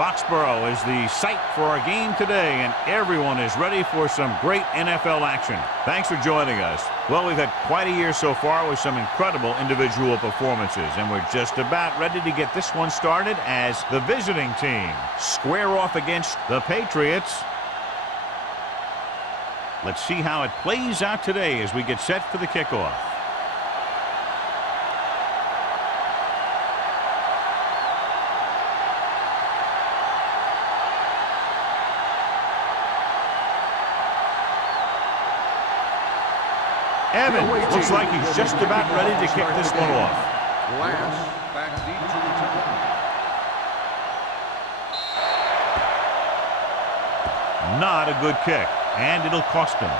Foxborough is the site for our game today, and everyone is ready for some great NFL action. Thanks for joining us. Well, we've had quite a year so far with some incredible individual performances, and we're just about ready to get this one started as the visiting team square off against the Patriots. Let's see how it plays out today as we get set for the kickoff. Evans looks like he's just about ready to kick this one off. Back deep to return. Not a good kick, and it'll cost him.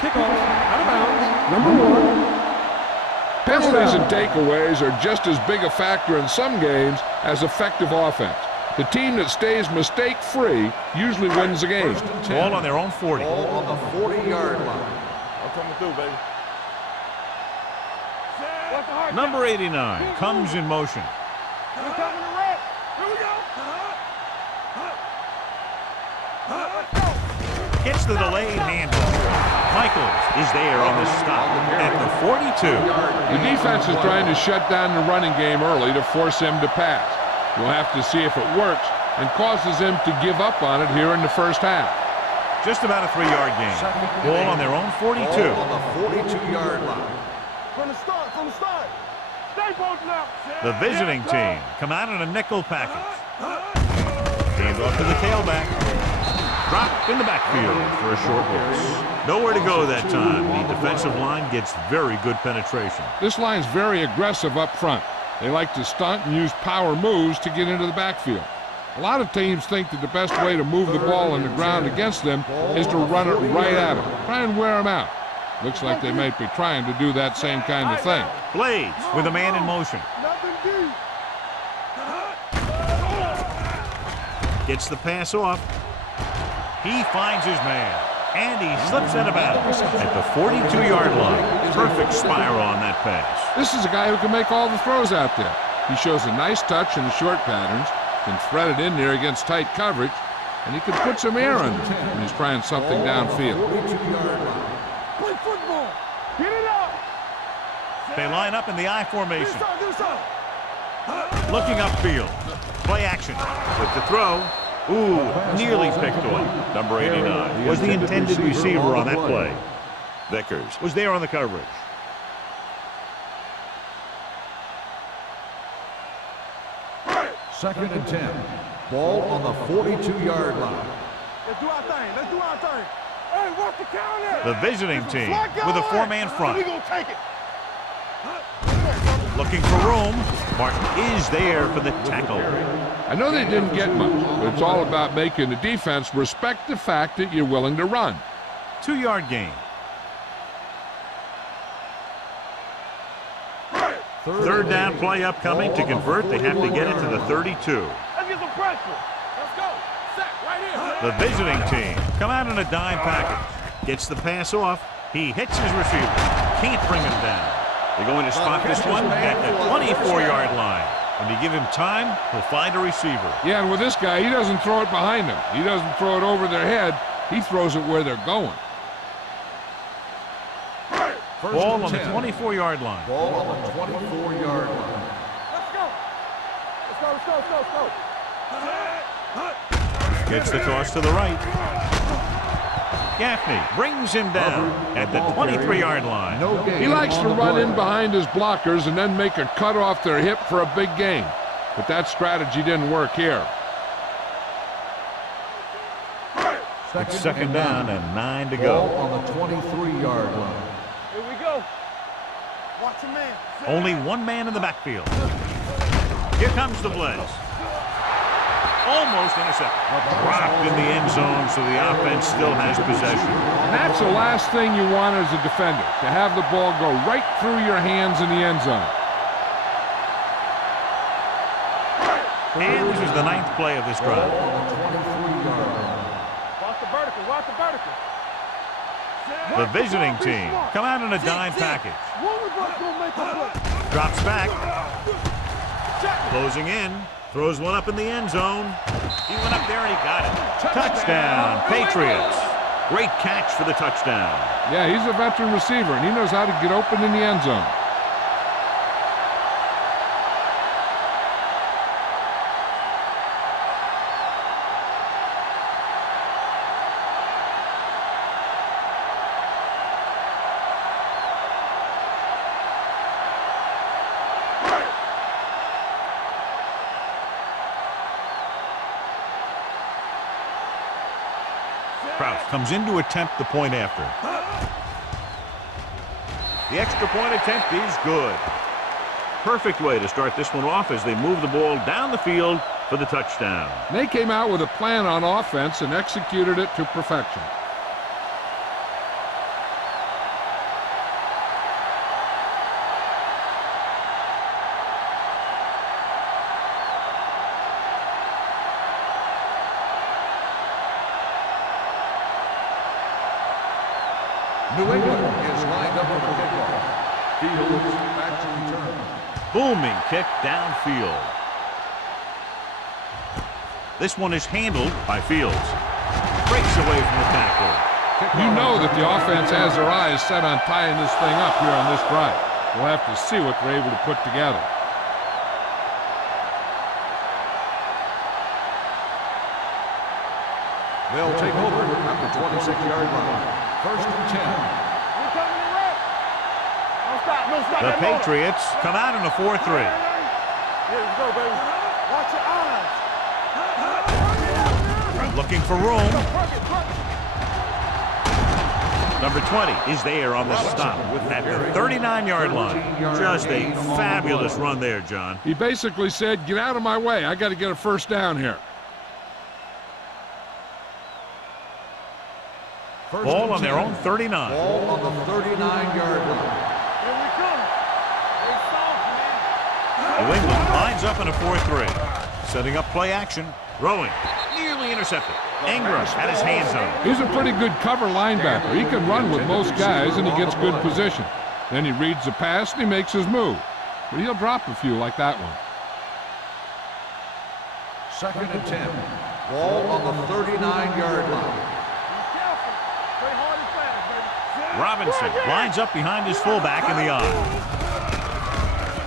Kickoff, out of bounds, number 1. Penalties and takeaways are just as big a factor in some games as effective offense. The team that stays mistake-free usually wins the game. Ball on their own 40. Ball on the 40-yard line. I'm coming through, baby. Number 89 comes in motion. Here we go. Gets the delayed handle. Michaels is there on the stop at the 42. The defense is trying to shut down the running game early to force him to pass. We'll have to see if it works and causes them to give up on it here in the first half. Just about a 3-yard gain. Ball on their own 42. Ball on the 42-yard line. From the start. Stay posted out. The visiting team come out in a nickel package. Hand off to the tailback. Dropped in the backfield for a short loss. Nowhere to go that time. The defensive line gets very good penetration. This line's very aggressive up front. They like to stunt and use power moves to get into the backfield. A lot of teams think that the best way to move the ball on the ground against them is to run it right at them. Try and wear them out. Looks like they might be trying to do that same kind of thing. Blades with a man in motion. Gets the pass off. He finds his man. And he slips out of bounds at the 42-yard line. Perfect spiral on that pass. This is a guy who can make all the throws out there. He shows a nice touch in the short patterns, can thread it in there against tight coverage, and he can put some air under it when he's trying something downfield. Play football. Get it up. They line up in the I formation. Looking upfield. Play action. With the throw. Ooh, nearly picked off. Number 89 was the intended receiver on that play. Vickers was there on the coverage. Second and 10. Ball on the 42-yard line. Let's do our thing. Hey, what's the counter? The visiting team with a 4-man front. We gonna take it. Looking for room. Martin is there for the tackle. I know they didn't get much, but it's all about making the defense respect the fact that you're willing to run. 2-yard gain. Third down play upcoming. To convert, they have to get it to the 32. Let's get some pressure. Let's go. Set right here. The visiting team come out in a dime package. Gets the pass off. He hits his receiver. Can't bring him down. They're going to spot this one at the 24-yard line. When you give him time, he'll find a receiver. Yeah, and with this guy, he doesn't throw it behind them. He doesn't throw it over their head. He throws it where they're going. Ball on the 24-yard line. Ball on the 24-yard line. Let's go. Gets the toss to the right. Gaffney brings him down at the 23-yard line. He likes to run in behind his blockers and then make a cut off their hip for a big gain. But that strategy didn't work here. It's second down and 9 to Ball go. on the 23-yard line. Here we go. Watch a man. Only one man in the backfield. Here comes the blitz. Almost intercepted. Dropped in the end zone, so the offense still has possession. And that's the last thing you want as a defender, to have the ball go right through your hands in the end zone. And this is the 9th play of this drive. Watch the vertical. The visiting team come out in a dime package. Drops back. Closing in. Throws one up in the end zone. He went up there and he got it. Touchdown, Patriots. Great catch for the touchdown. Yeah, he's a veteran receiver, and he knows how to get open in the end zone. Kraus comes in to attempt the point after. The extra point attempt is good. Perfect way to start this one off as they move the ball down the field for the touchdown. They came out with a plan on offense and executed it to perfection. New England is lined up for the kickoff. Fields back to return. Booming kick downfield. This one is handled by Fields. Breaks away from the tackle. You know that the offense has their eyes set on tying this thing up here on this drive. We'll have to see what they're able to put together. They'll take over at the 26-yard line. First and 10. The Patriots come out in a 4-3. Here we go, baby. Watch your eyes. Looking for room. Number 20 is there on the stop at the 39-yard line. Just a fabulous run there, John. He basically said, get out of my way. I got to get a first down here. Ball on their own 39. Ball on the 39-yard line. Here we come. They soft, man. New England lines up in a 4-3. Setting up play action. Throwing. Nearly intercepted. Ingram had his hands on it. He's a pretty good cover linebacker. He can run with most guys, and he gets good position. Then he reads the pass, and he makes his move. But he'll drop a few like that one. Second and 10. Ball on the 39-yard line. Robinson lines up behind his fullback in the eye.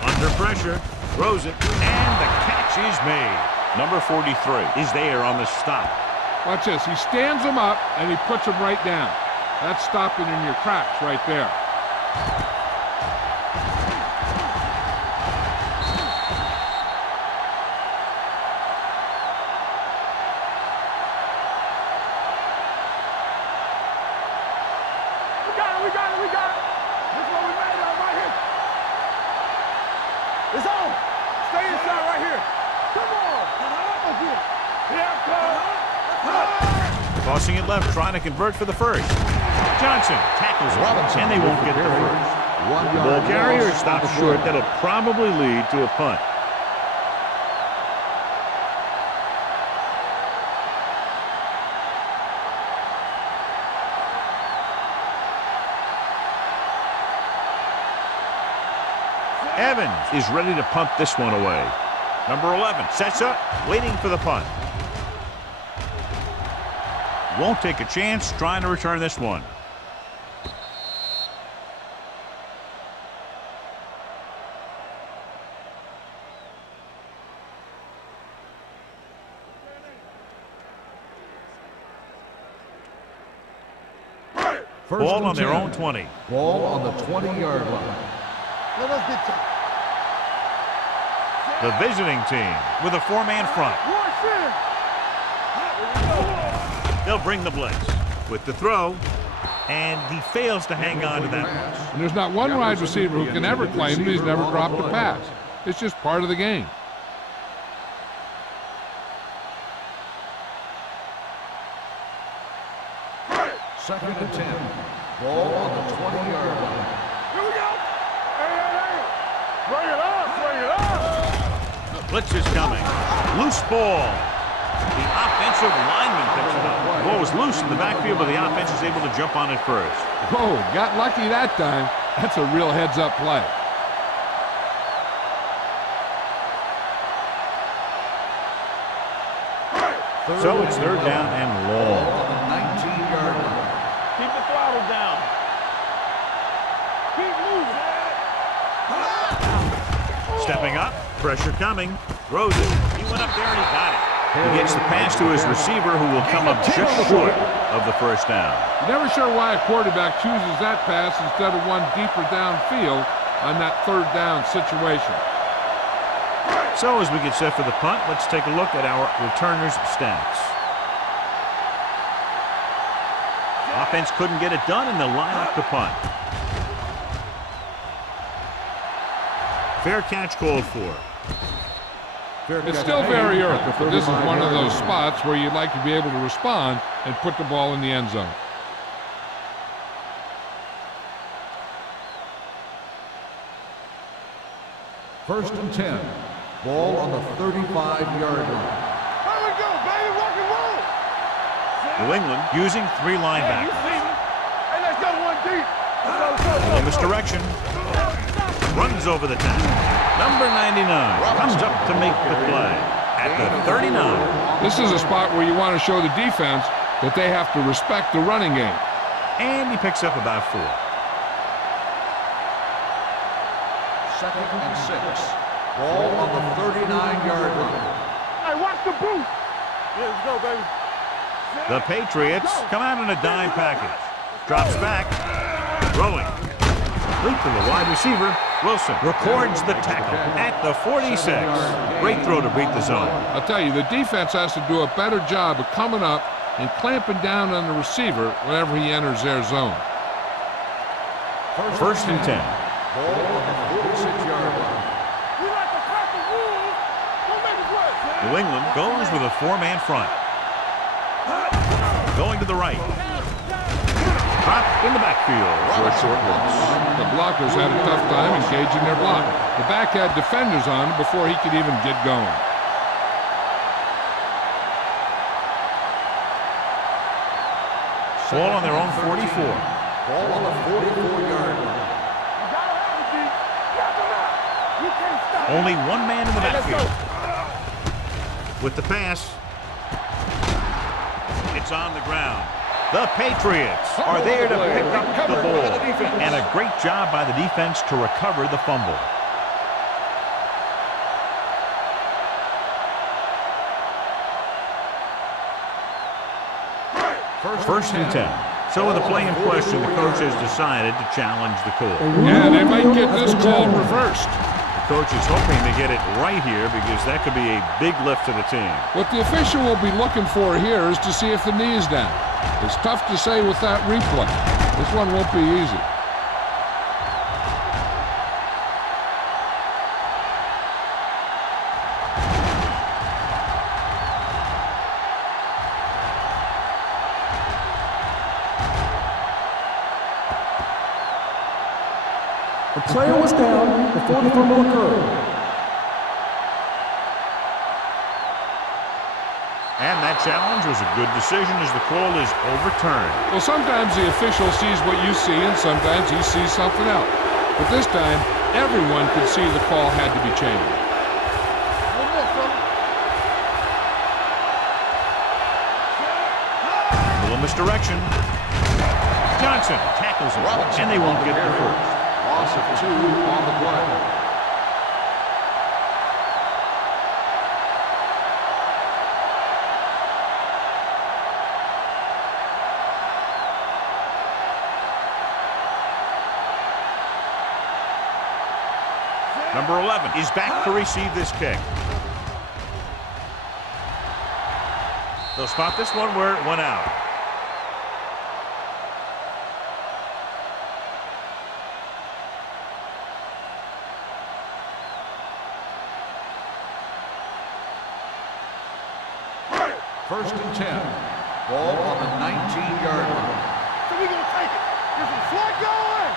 Under pressure, throws it, and the catch is made. Number 43 is there on the stop. Watch this. He stands him up, and he puts him right down. That's stopping in your tracks right there. We got it. This is what we made of right here. It's on. Stay inside right here. Come on. Here comes. Tossing it left, trying to convert for the first. Johnson tackles Robinson, and they won't get the first. The ball carrier stops short. That'll probably lead to a punt. Evans is ready to punt this one away. Number 11 sets up, waiting for the punt. Won't take a chance trying to return this one. Ball on their own 20. Ball on the 20-yard line. Let us get to The visiting team with a four-man front. They'll bring the blitz with the throw, and he fails to hang on to that one. And there's not one wide receiver who can ever claim that he's never dropped a pass. It's just part of the game. Second and 10. Ball on the 20-yard line. Here we go. Hey. Bring it up. The blitz is coming. Loose ball. The offensive lineman picks it up. The ball was loose in the backfield, but the offense is able to jump on it first. Whoa, got lucky that time. That's a real heads-up play. So it's third down and long. On the 19-yard line. Keep the throttle down. Keep moving. Stepping up, pressure coming, throws it. He went up there and he got it. He gets the pass to his receiver, who will come up just short of the first down. You're never sure why a quarterback chooses that pass instead of one deeper downfield on that third down situation. So as we get set for the punt, let's take a look at our returners' stats. Offense couldn't get it done, and they'll line up to punt. Fair catch called for. It's still very early, but this is one of those spots where you'd like to be able to respond and put the ball in the end zone. First and 10. Ball on the 35-yard line. Here we go, baby. Rock and roll. New England using three Hey, you linebackers. see me? Hey, let's go one deep. In misdirection. Runs over the tackle. Number 99 comes up to make the play at the 39. This is a spot where you want to show the defense that they have to respect the running game. And he picks up about 4. Second and 6. Ball on the 39-yard line. Hey, watch the boot. Yeah, let's go, baby. The Patriots come out in a dime package. Drops back. Throwing. Complete to the wide receiver. Wilson records the tackle at the 46. Great throw to beat the zone. I'll tell you, the defense has to do a better job of coming up and clamping down on the receiver whenever he enters their zone. First and 10. Ball on the 46-yard line. We like to crack the rules. Don't make us work. New England goes with a 4-man front. Going to the right. Dropped in the backfield for a short loss. The blockers had a tough time engaging their block. The back had defenders on him before he could even get going. Ball on their own 44. Ball on the 44-yard line. You gotta have it, D. Knock him out. You can't stop. Only one man in the backfield. With the pass. It's on the ground. The Patriots are there to pick up the ball. And a great job by the defense to recover the fumble. First and 10. So with the play in question, the coach has decided to challenge the call. Yeah, they might get this call reversed. The coach is hoping to get it right here because that could be a big lift to the team. What the official will be looking for here is to see if the knee is down. It's tough to say with that replay. This one won't be easy. The player was down before the fumble occurred. And that challenge was a good decision as the call is overturned. Well, sometimes the official sees what you see and sometimes he sees something else. But this time, everyone could see the call had to be changed. One more, fella. A little misdirection. Johnson tackles him, and they won't get the first. Loss of 2 on the play. Number 11 is back to receive this kick. They'll spot this one where it went out. First and 10. Ball on the 19-yard line. So we gonna take it. There's a slot going.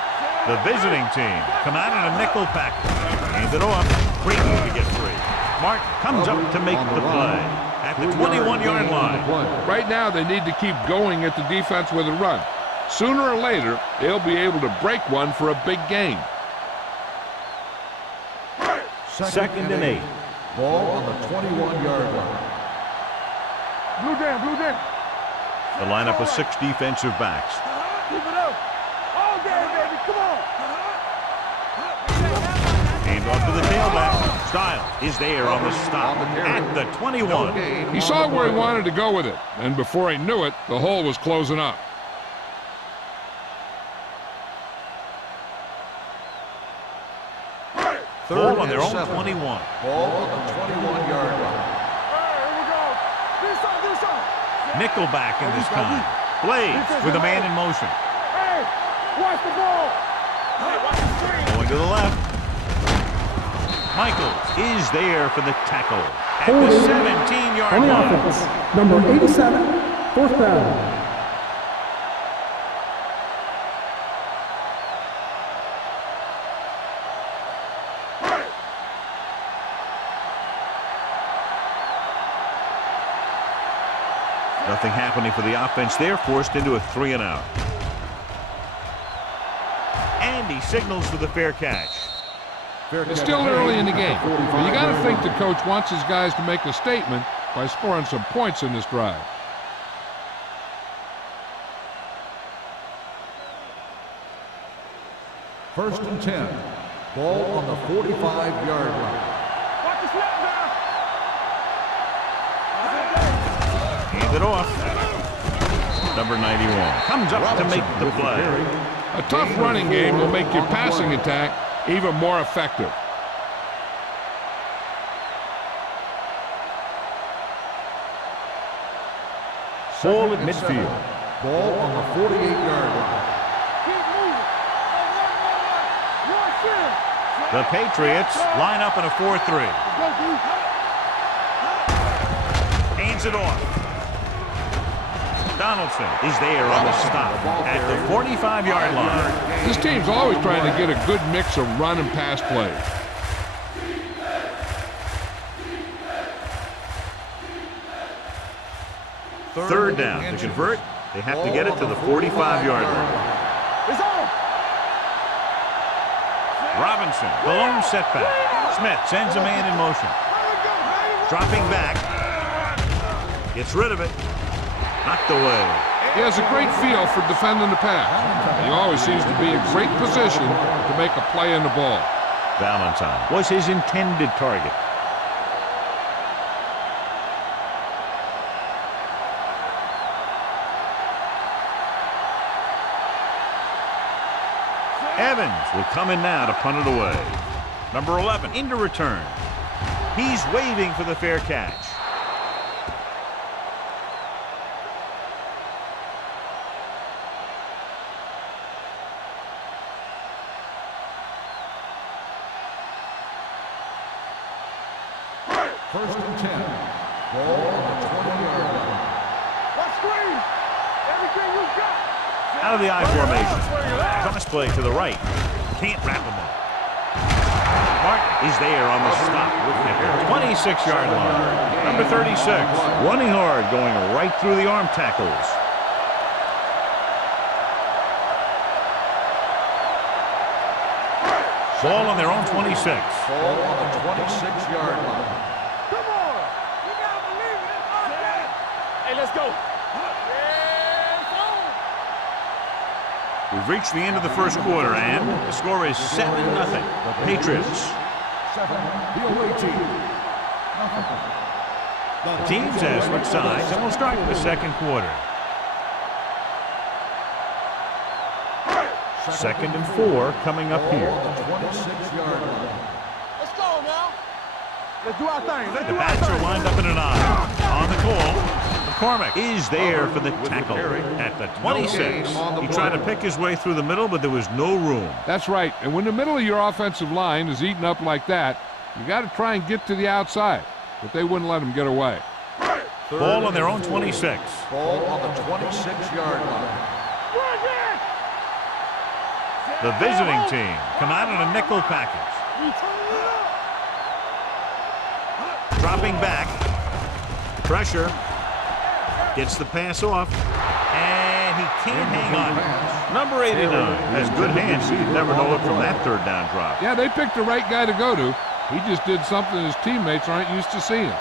The visiting team come out in a nickel package. Hand it off. Creaky to get free. Mark comes up to make the play at the 21-yard line. Right now, they need to keep going at the defense with a run. Sooner or later, they'll be able to break one for a big gain. Second and 8. Ball on the 21-yard line. Blue jam, blue jam. The lineup of 6 defensive backs. Keep it up. All day, baby. Come on. Aimed off to the tailback. Styles is there on the stop at the 21. He saw where he wanted to go with it, and before he knew it, the hole was closing up. Ball on their own 21. Ball on the 21-yard line. Here we go. Do something. Nickelback in this time. Blaze with a man in motion. Hey, watch the ball. Hey, watch the screen. Going to the left. Michaels is there for the tackle at the Holding 17-yard on the line. offense. Number 87, 4th down. Nothing happening for the offense there, forced into a 3-and-out. And he signals for the fair catch. It's still early in the game, but you got to think the coach wants his guys to make a statement by scoring some points in this drive. First and 10. Ball on the 45-yard line. Watch the snap now. Hand it off. Number 91 comes up to make the play. A tough running game will make your passing attack even more effective. Ball at midfield. Ball on the 48-yard line. Keep moving. One share. The Patriots line up in a 4-3. Go, dude. Hands it off. Donaldson is there on the stop at the 45-yard line. This team's always trying to get a good mix of run and pass plays. Third down. To convert, they have to get it to the 45-yard line. It's on. Robinson, the lone setback. Smith sends a man in motion. Dropping back. Gets rid of it. Knocked away. He has a great feel for defending the pass. He always seems to be in great position to make a play in the ball. Valentine was his intended target. Evans will come in now to punt it away. Number 11 into return. He's waving for the fair catch. First and 10. Ball on the 20-yard line. Let's screen. Everything you got. Out of the I formation. Cross play to the right. Can't wrap him up. Martin is there on the stop at the 26-yard line. Number 36 running hard, going right through the arm tackles. Ball on their own 26. Ball on the 26-yard line. Come on. You gotta believe it. It's on that. Hey, let's go. We've reached the end of the first quarter, and the score is 7-0. Patriots. 7, the away team. The teams have switched sides, and we'll start the second quarter. 2nd and 4 coming up here. Ball on the 26-yard line. Let's go now. Let's do our thing. Let's The do our bats are thing. lined up in an eye. On the call, McCormick is there for the tackle at the 26. He tried to pick his way through the middle, but there was no room. That's right. And when the middle of your offensive line is eaten up like that, you got to try and get to the outside. But they wouldn't let him get away. Ball on their own 26. Ball on the 26-yard line. The visiting team come out in a nickel package. Dropping back. Pressure. Gets the pass off. And he can't hang on. Number 89 has good hands. You'd never know it from that third down drop. Yeah, they picked the right guy to go to. He just did something his teammates aren't used to seeing.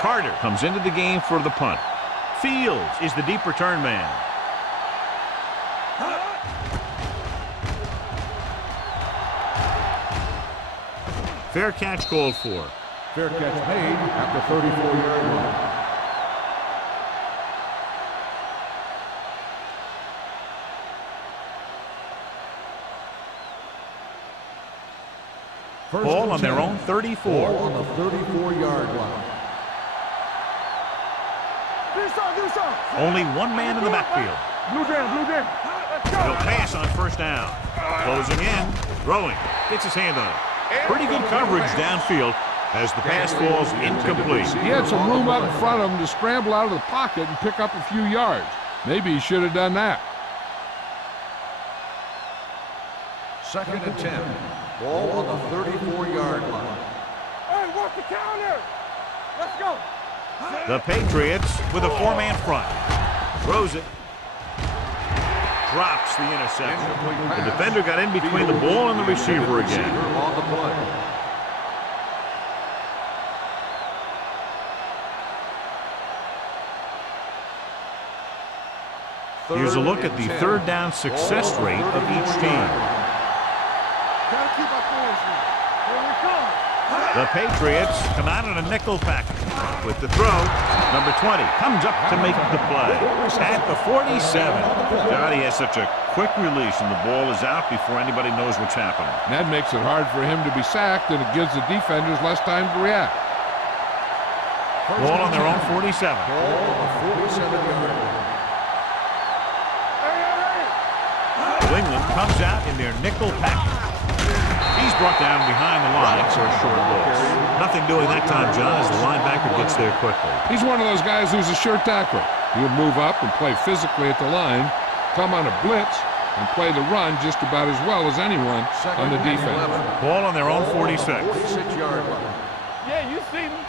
Carter comes into the game for the punt. Fields is the deep return man. Fair catch called for. Fair catch made at the 34-yard line. Ball on their own 34. Ball on the 34-yard line. Only one man in the backfield. Blue down, blue down. Let's go. He'll pass on first down. Closing in, throwing, gets his hand on it. Pretty good coverage downfield as the pass falls incomplete. He had some room out in front of him to scramble out of the pocket and pick up a few yards. Maybe he should have done that. 2nd and 10. Ball on the 34-yard line. Hey, what's the counter? Let's go. The Patriots with a four-man front. Throws it. Drops the interception. The defender got in between the ball and the receiver again. On the play. Here's a look at the third down success rate of each team. Gotta keep our fingers in. Here we come. The Patriots come out in a nickel package. With the throw, number 20 comes up to make the play. At the 47. God, he has such a quick release and the ball is out before anybody knows what's happening. And that makes it hard for him to be sacked, and it gives the defenders less time to react. Ball on their own 47. Ball on the 47-yard line. New England comes out in their nickel package. He's brought down behind the line for a short loss. Nothing doing that time, John, as the linebacker gets there quickly. He's one of those guys who's a sure tackler. He'll move up and play physically at the line, come on a blitz, and play the run just about as well as anyone on the defense. Ball on their own 46. 46-yard line. Yeah, you see me.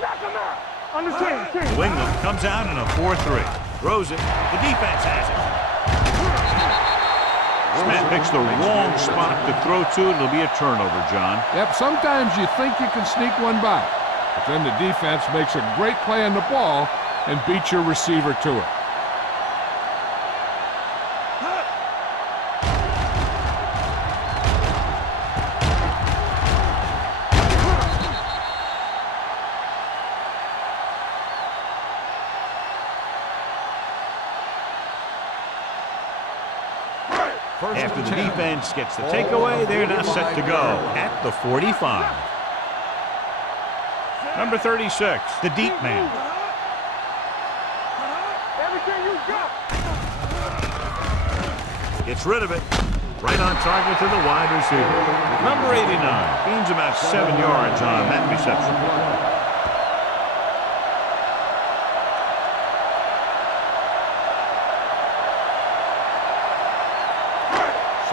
Knock him out. On the team. New England comes out in a 4-3. Throws it. The defense has it. Smith picks the wrong spot to throw to. It'll be a turnover, John. Yep, sometimes you think you can sneak one by, but then the defense makes a great play on the ball and beats your receiver to it. After the defense gets the takeaway, they're now set to go at the 45. Number 36, the deep man. Everything you got. Gets rid of it. Right on target to the wide receiver. Number 89 gains about 7 yards on that reception.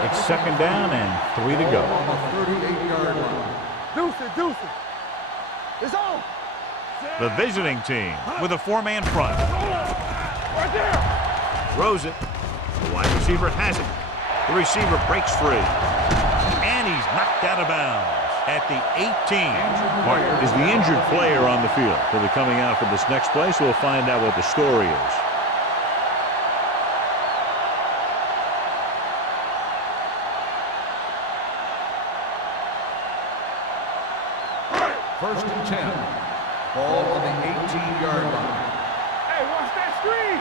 It's 2nd down and 3 to go. On the 38-yard line. Deuce it. It's on. The visiting team with a four-man front. Right there. Throws it. The wide receiver has it. The receiver breaks free. And he's knocked out of bounds at the 18. Mark is the injured player on the field. He'll be coming out for this next play, so we'll find out what the story is. First and 10. Ball on the 18-yard line. Hey, watch that screen.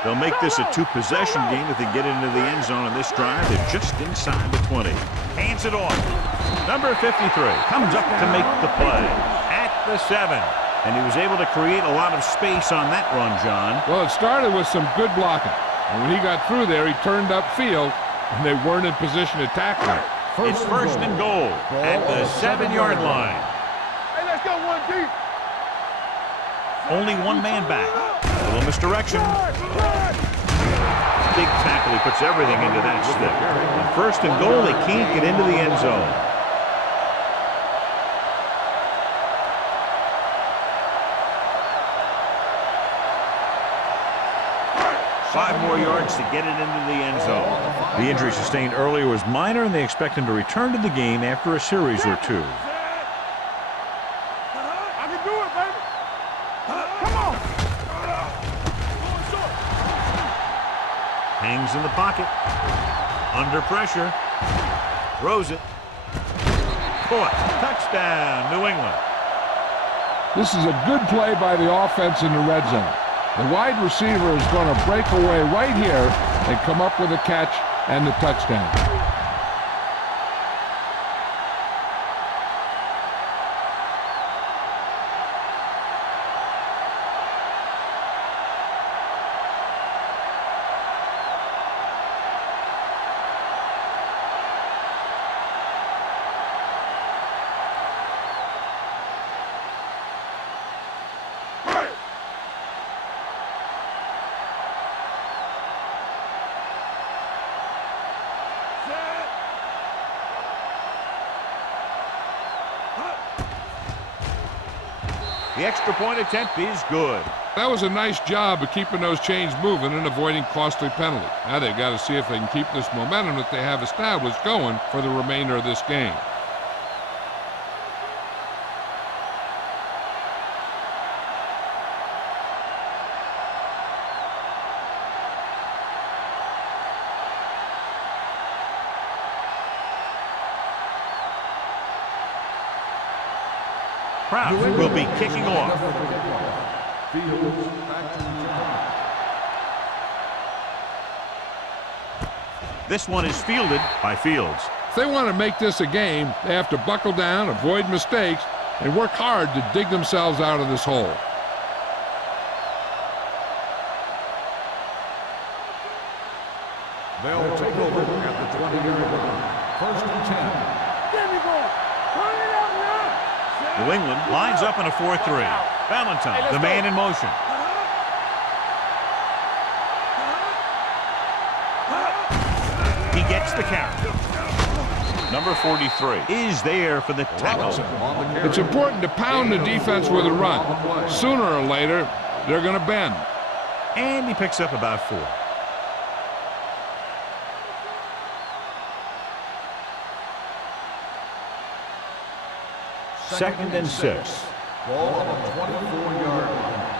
They'll make this a two-possession game if they get into the end zone in this drive. They're just inside the 20. Hands it off. Number 53 comes up to make the play at the 7. And he was able to create a lot of space on that run, John. Well, it started with some good blocking. And when he got through there, he turned upfield, and they weren't in position to tackle him. It's first and goal at the 7-yard line. Hey, let's go one deep. Only one man back. A little misdirection. Big tackle. He puts everything into that stick. And first and goal, they can't get into the end zone. 5 more yards to get it into the end zone. The injury sustained earlier was minor, and they expect him to return to the game after a series or two. Hangs in the pocket. Under pressure. Throws it. Caught. Touchdown, New England. This is a good play by the offense in the red zone. The wide receiver is going to break away right here and come up with a catch and the touchdown. The extra point attempt is good. That was a nice job of keeping those chains moving and avoiding costly penalties. Now they've got to see if they can keep this momentum that they have established going for the remainder of this game. Kraft will be kicking off. This one is fielded by Fields. If they want to make this a game, they have to buckle down, avoid mistakes, and work hard to dig themselves out of this hole. They'll take over at the 20-yard line. 1st and 10. New England lines up in a 4-3. Valentine, the man in motion. He gets the carry. Number 43 is there for the tackle. It's important to pound the defense with a run. Sooner or later, they're going to bend. And he picks up about 4. Second and 6. Ball on the 24-yard line.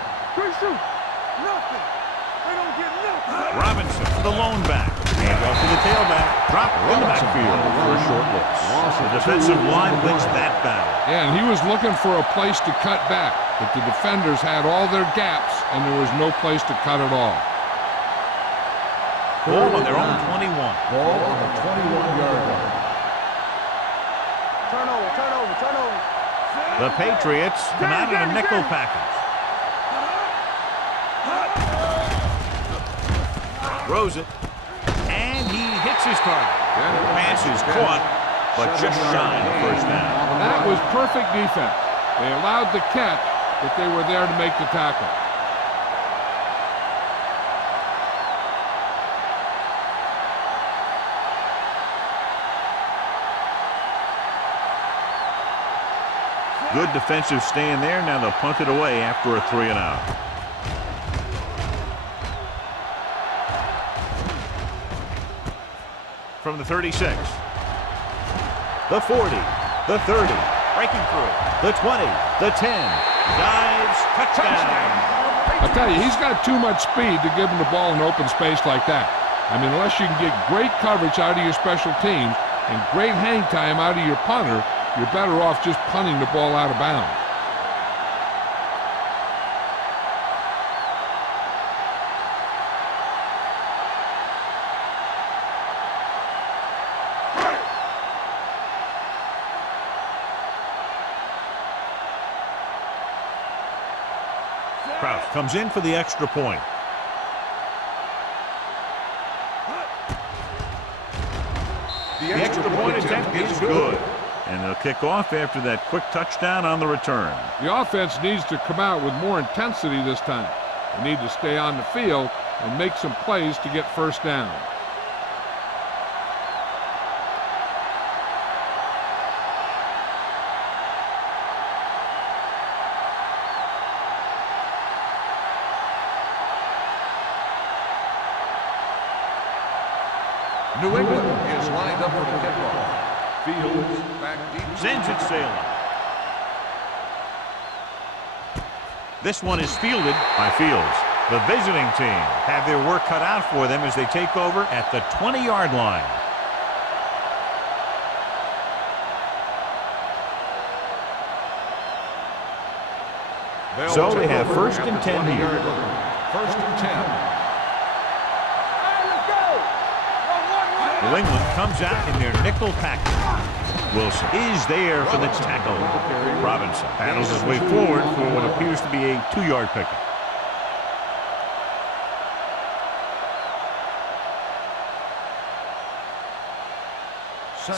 Robinson, the lone back. And off to the tailback. Drop in the backfield for a short loss. The defensive line wins that battle. Yeah, and he was looking for a place to cut back, but the defenders had all their gaps, and there was no place to cut at all. Ball on their own 21. Ball on the 21-yard line. Turnover. The Patriots come out in a nickel package. Throws it. And he hits his target. Pass is caught, but just shy of the first down. That was perfect defense. They allowed the catch, but they were there to make the tackle. Good defensive stand there. Now they'll punt it away after a 3-and-out. From the 36. The 40. The 30. Breaking through. The 20. The 10. Dives. Touchdown. I'll tell you, he's got too much speed to give him the ball in open space like that. I mean, unless you can get great coverage out of your special teams and great hang time out of your punter, you're better off just punting the ball out of bounds. Kraft comes in for the extra point. The extra point attempt is good. And they'll kick off after that quick touchdown on the return. The offense needs to come out with more intensity this time. They need to stay on the field and make some plays to get first down. New England is lined up for the kickoff. Fields back deep. Sends it sailing. This one is fielded by Fields. The visiting team have their work cut out for them as they take over at the 20-yard line. So they have first and 10 here. First and 10. New England comes out in their nickel package. Wilson is there for the tackle. Robinson paddles his way forward for what appears to be a 2-yard pickup.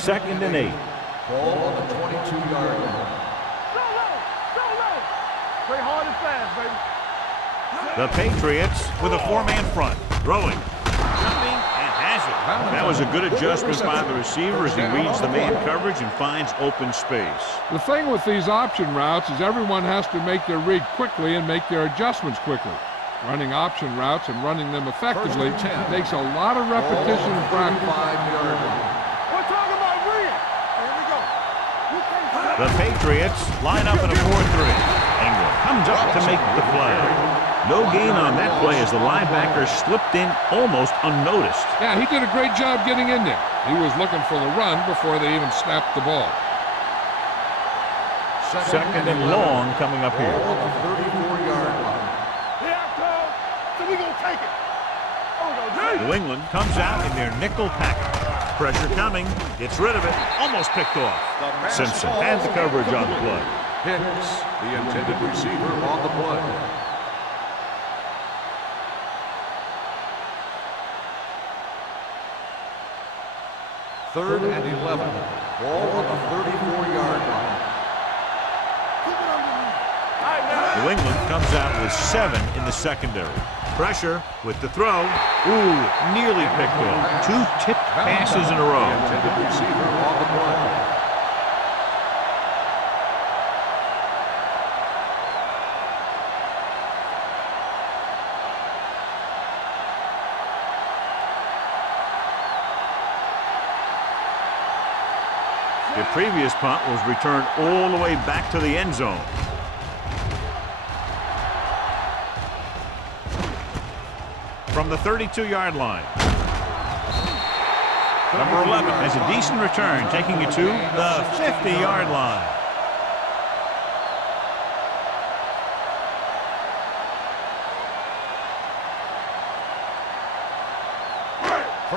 Second and 8. Ball on the 22-yard line. Play hard and fast, baby. The Patriots with a 4-man front. Throwing. Jumping and has it. That was a good adjustment by the receiver as he reads the man coverage and finds open space. The thing with these option routes is everyone has to make their read quickly and make their adjustments quickly. Running option routes and running them effectively takes a lot of repetition and practice. We're talking about real. Here we go. The Patriots line up in a 4-3. Ingram comes up to make the play. No gain on that play as the linebacker slipped in almost unnoticed. Yeah, he did a great job getting in there. He was looking for the run before they even snapped the ball. Second and long coming up here. Ball on the 34-yard line. So we gonna take it. New England comes out in their nickel package. Pressure coming, gets rid of it, almost picked off. Simpson had the coverage on the play. Hicks, the intended receiver, on the play. Third and 11. Ball on the 34-yard line. New England comes out with 7 in the secondary. Pressure with the throw. Ooh, nearly picked off. 2 tipped passes in a row. The intended receiver on the play. The previous punt was returned all the way back to the end zone. From the 32-yard line. Number 11 has a decent return, taking it to the 50-yard line.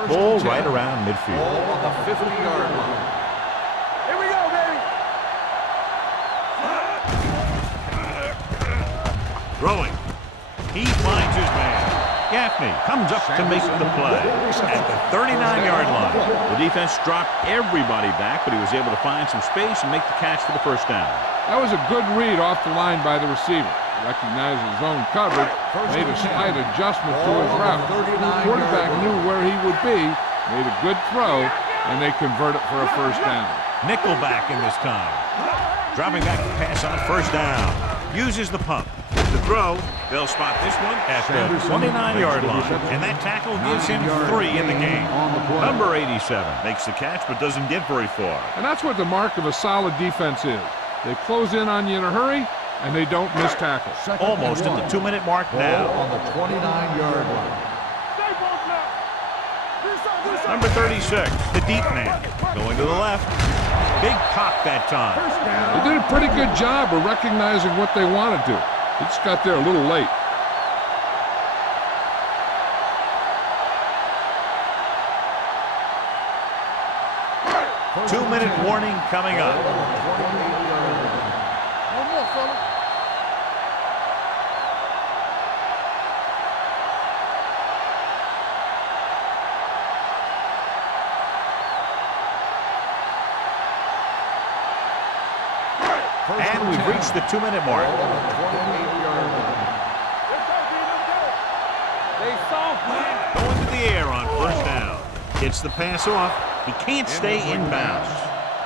Ball right around midfield. Ball on the 50-yard line. Here we go, baby. Throwing. He finds his man. Gaffney comes up to make the play at the 39-yard line. The defense dropped everybody back, but he was able to find some space and make the catch for the first down. That was a good read off the line by the receiver. Recognized his zone coverage, made a slight adjustment to his route. The quarterback knew where he would be, made a good throw, and they convert it for a first down. Nickelback in this time. Dropping back to pass on first down. Uses the pump. The throw, they'll spot this one at the 29-yard line. And that tackle gives him 3 in the game. Number 87 makes the catch but doesn't get very far. And that's what the mark of a solid defense is. They close in on you in a hurry, and they don't miss tackles. Almost at the 2-minute mark now. Ball on the 29-yard line. Number 36, the deep man, going to the left. Big pop that time. They did a pretty good job of recognizing what they wanted to. They just got there a little late. Two-minute warning coming up. One more, fella. And we've reached the 2-minute mark. Going to the air on first down. Gets the pass off. He can't stay inbounds.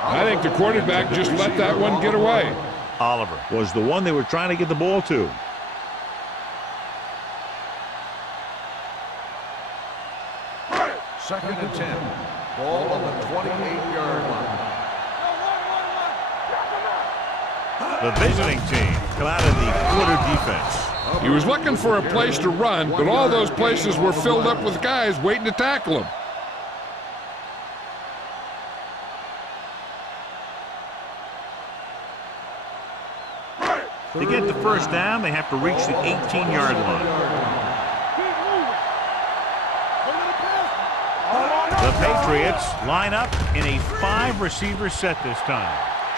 I think the quarterback just let that one get away. Oliver was the one they were trying to get the ball to. Second and 10. Ball on the 28-yard line. The visiting team come out of the quarter defense. He was looking for a place to run, but all those places were filled up with guys waiting to tackle him. To get the first down, they have to reach the 18-yard line. The Patriots line up in a 5-receiver set this time.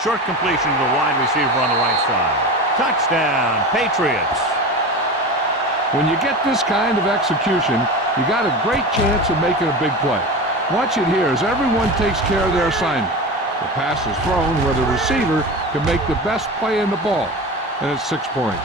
Short completion to the wide receiver on the right side. Touchdown, Patriots. When you get this kind of execution, you got a great chance of making a big play. Watch it here as everyone takes care of their assignment. The pass is thrown where the receiver can make the best play in the ball, and it's 6 points.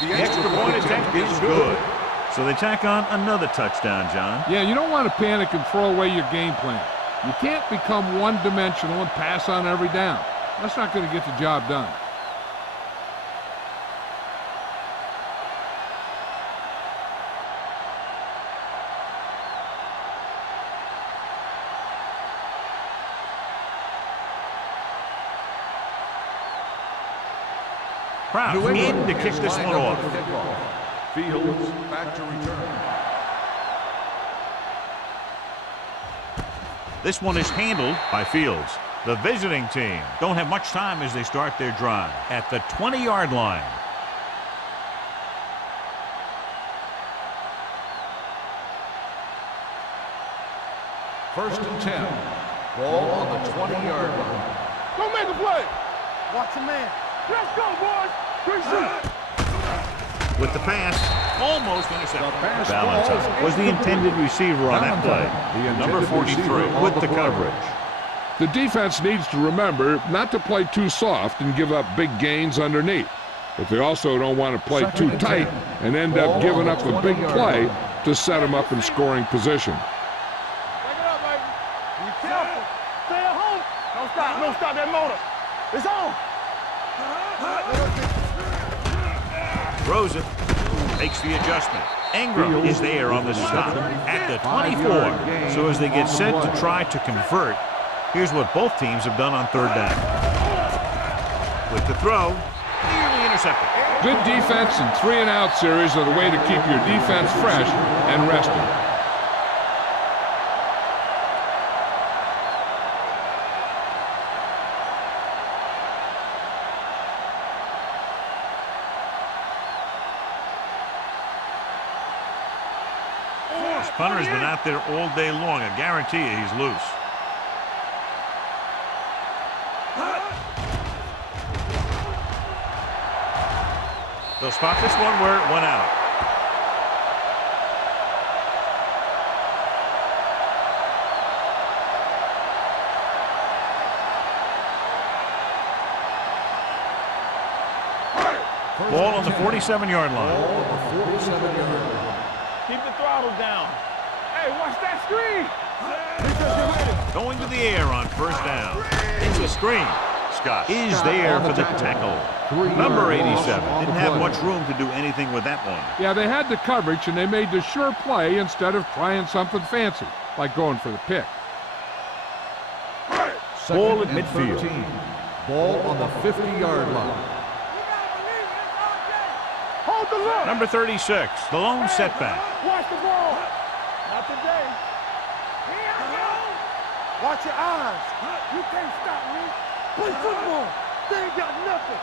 The extra point attempt is good. So they tack on another touchdown, John. Yeah, you don't want to panic and throw away your game plan. You can't become one-dimensional and pass on every down. That's not going to get the job done. Proud in to kick this one off. Fields back to return. This one is handled by Fields. The visiting team don't have much time as they start their drive at the 20-yard line. First and 10. Ball on the 20-yard line. Go make a play. Watch a man. Let's go, boys. Great shoot. With the pass, almost intercepted. Valentine was the intended receiver on that play. Number 43 with the coverage. The defense needs to remember not to play too soft and give up big gains underneath. But they also don't want to play too tight and end up giving up a big play to set them up in scoring position. Take it up, baby. Be careful. Stay at home. Don't stop that motor. It's on. Throws it. Makes the adjustment. Ingram is there on the stop at the 24. So as they get set to try to convert, here's what both teams have done on third down. With the throw, nearly intercepted. Good defense and 3-and-out series are the way to keep your defense fresh and rested. Punter's been out there all day long. I guarantee you he's loose. They'll spot this one where it went out. Ball on the 47-yard line. Keep the throttle down. Hey, watch that screen. Going to the air on first down. It's a screen. Scott is there for the tackle. Number 87 didn't have much room to do anything with that one. Yeah, they had the coverage, and they made the sure play instead of trying something fancy, like going for the pick. Ball at midfield. Ball on the 50-yard line. Hold the look. Number 36, the lone setback. Watch the ball. Not today. Watch your eyes. You can't stop me. Play football. They ain't got nothing.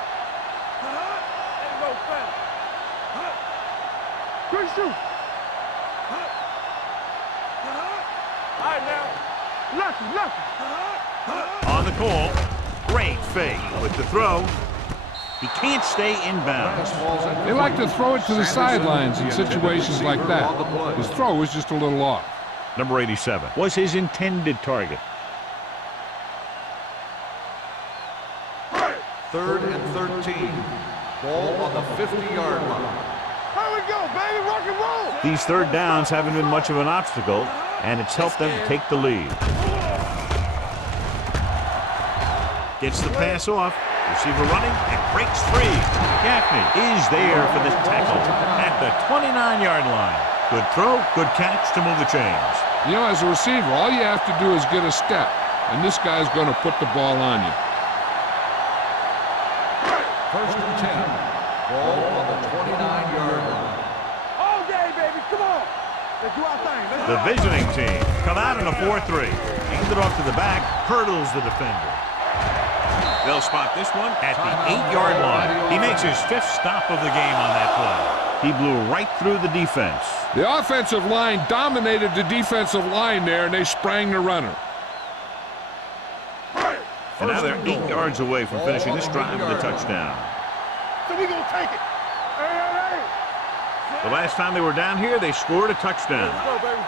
Let it go fast. Great shoot. All right, now. Lucky. On the call, great fake with the throw. He can't stay inbounds. They like to throw it to the sidelines in situations like that. His throw was just a little off. Number 87 was his intended target. 3rd and 13. Ball on the 50-yard line. Here we go, baby, rock and roll. These third downs haven't been much of an obstacle, and it's helped them to take the lead. Gets the pass off. Receiver running and breaks free. Gaffney is there for the tackle at the 29-yard line. Good throw, good catch to move the chains. You know, as a receiver, all you have to do is get a step, and this guy's going to put the ball on you. 1st and 10. Ball on the 29-yard line. All day, baby, come on. Let's do our thing. The visiting team come out in a 4-3. Aimed it off to the back, hurdles the defender. They'll spot this one at the 8-yard line. He makes his 5th stop of the game on that play. He blew right through the defense. The offensive line dominated the defensive line there, and they sprang the runner. And now they're 8 yards away from finishing this drive with a touchdown. So we gonna take it. Hey. The last time they were down here, they scored a touchdown. Let's go, baby.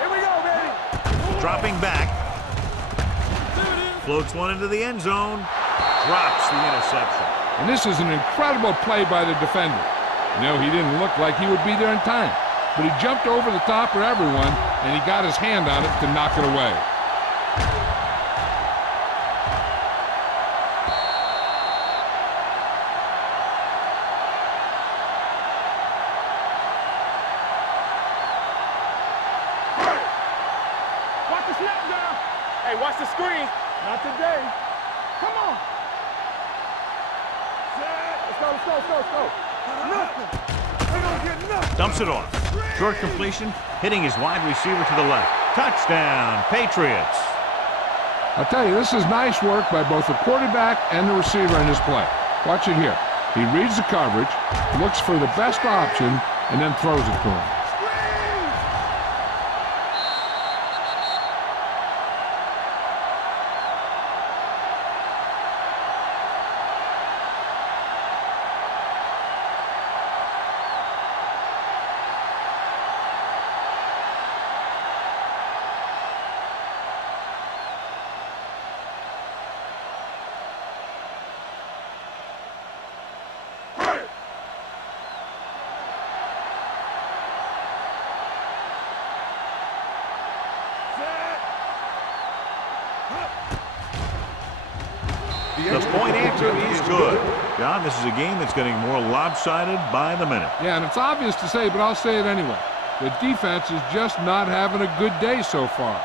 Here we go, baby. Dropping back. Floats one into the end zone. Drops the interception. And this is an incredible play by the defender. You know, he didn't look like he would be there in time, but he jumped over the top of everyone, and he got his hand on it to knock it away. Watch the snap down. Hey, watch the screen. Not today. Come on. Let's go. Nothing. They don't get nothing. Dumps it off. Short completion, hitting his wide receiver to the left. Touchdown, Patriots. I'll tell you, this is nice work by both the quarterback and the receiver in this play. Watch it here. He reads the coverage, looks for the best option, and then throws it to him. The point after is good. John, this is a game that's getting more lopsided by the minute. Yeah, and it's obvious to say, but I'll say it anyway. The defense is just not having a good day so far.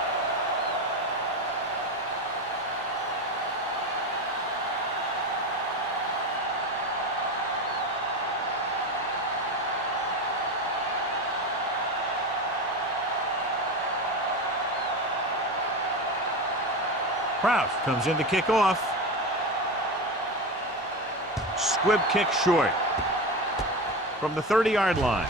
Kraus comes in to kick off. Squib kick short from the 30-yard line.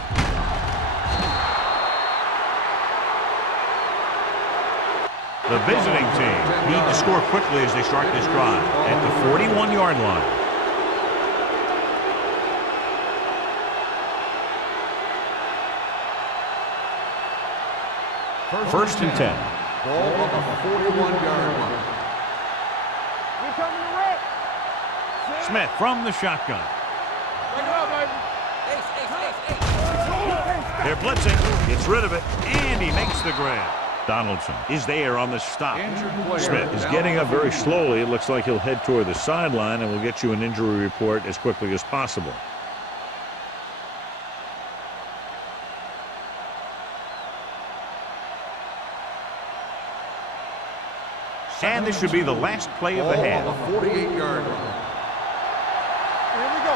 The visiting team need to score quickly as they start this drive at the 41-yard line. First and 10. Ball on the 41-yard line. We're coming to wreck. Smith from the shotgun. Bring it up, baby. They're blitzing. Gets rid of it, and he makes the grab. Donaldson is there on the stop. Smith is getting up very slowly. It looks like he'll head toward the sideline, and we'll get you an injury report as quickly as possible. And this should be the last play of the half. On the 48-yard line. Here we go.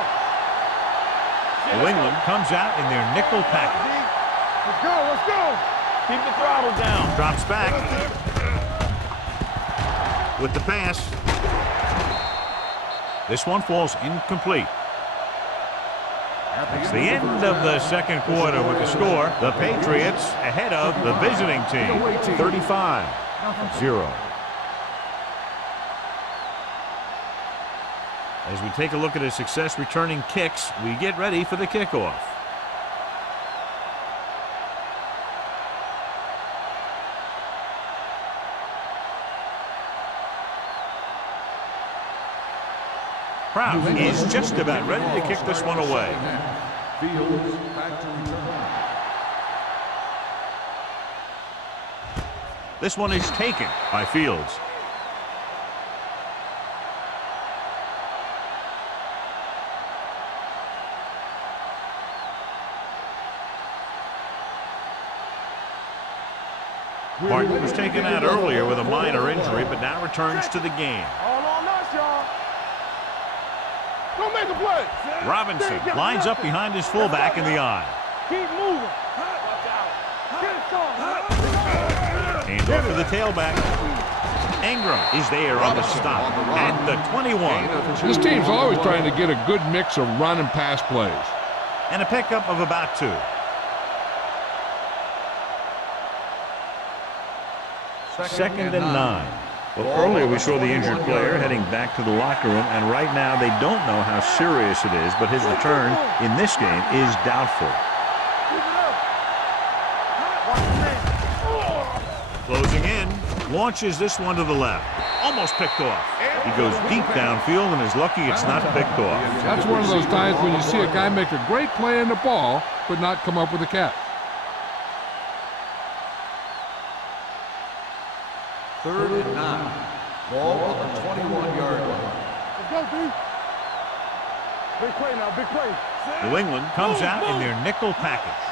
New England comes out in their nickel package. Let's go. Keep the throttle down. Drops back. With the pass. This one falls incomplete. It's the end of the second quarter with the score. The Patriots ahead of the visiting team. 35-0. As we take a look at his success returning kicks, we get ready for the kickoff. Kraft is just about ready to kick this one away. Fields back to return. This one is taken by Fields. Martin was taken out earlier with a minor injury, but now returns to the game. All on us, y'all. Don't make a play. Robinson lines up behind his fullback in the eye. Keep moving. Watch out. Get it started. Hand off to the tailback. Ingram is there on the stop at the 21. This team's always trying to get a good mix of run and pass plays. And a pickup of about 2. Second and 9. Well, earlier we saw the injured player heading back to the locker room, and right now they don't know how serious it is, but his return in this game is doubtful. Closing in, launches this one to the left. Almost picked off. He goes deep downfield and is lucky it's not picked off. That's one of those times when you see a guy make a great play in the ball, but not come up with a catch. Third and 9. Ball on the 21-yard line. Let's go, D. Big play now, big play. New England comes out in their nickel package.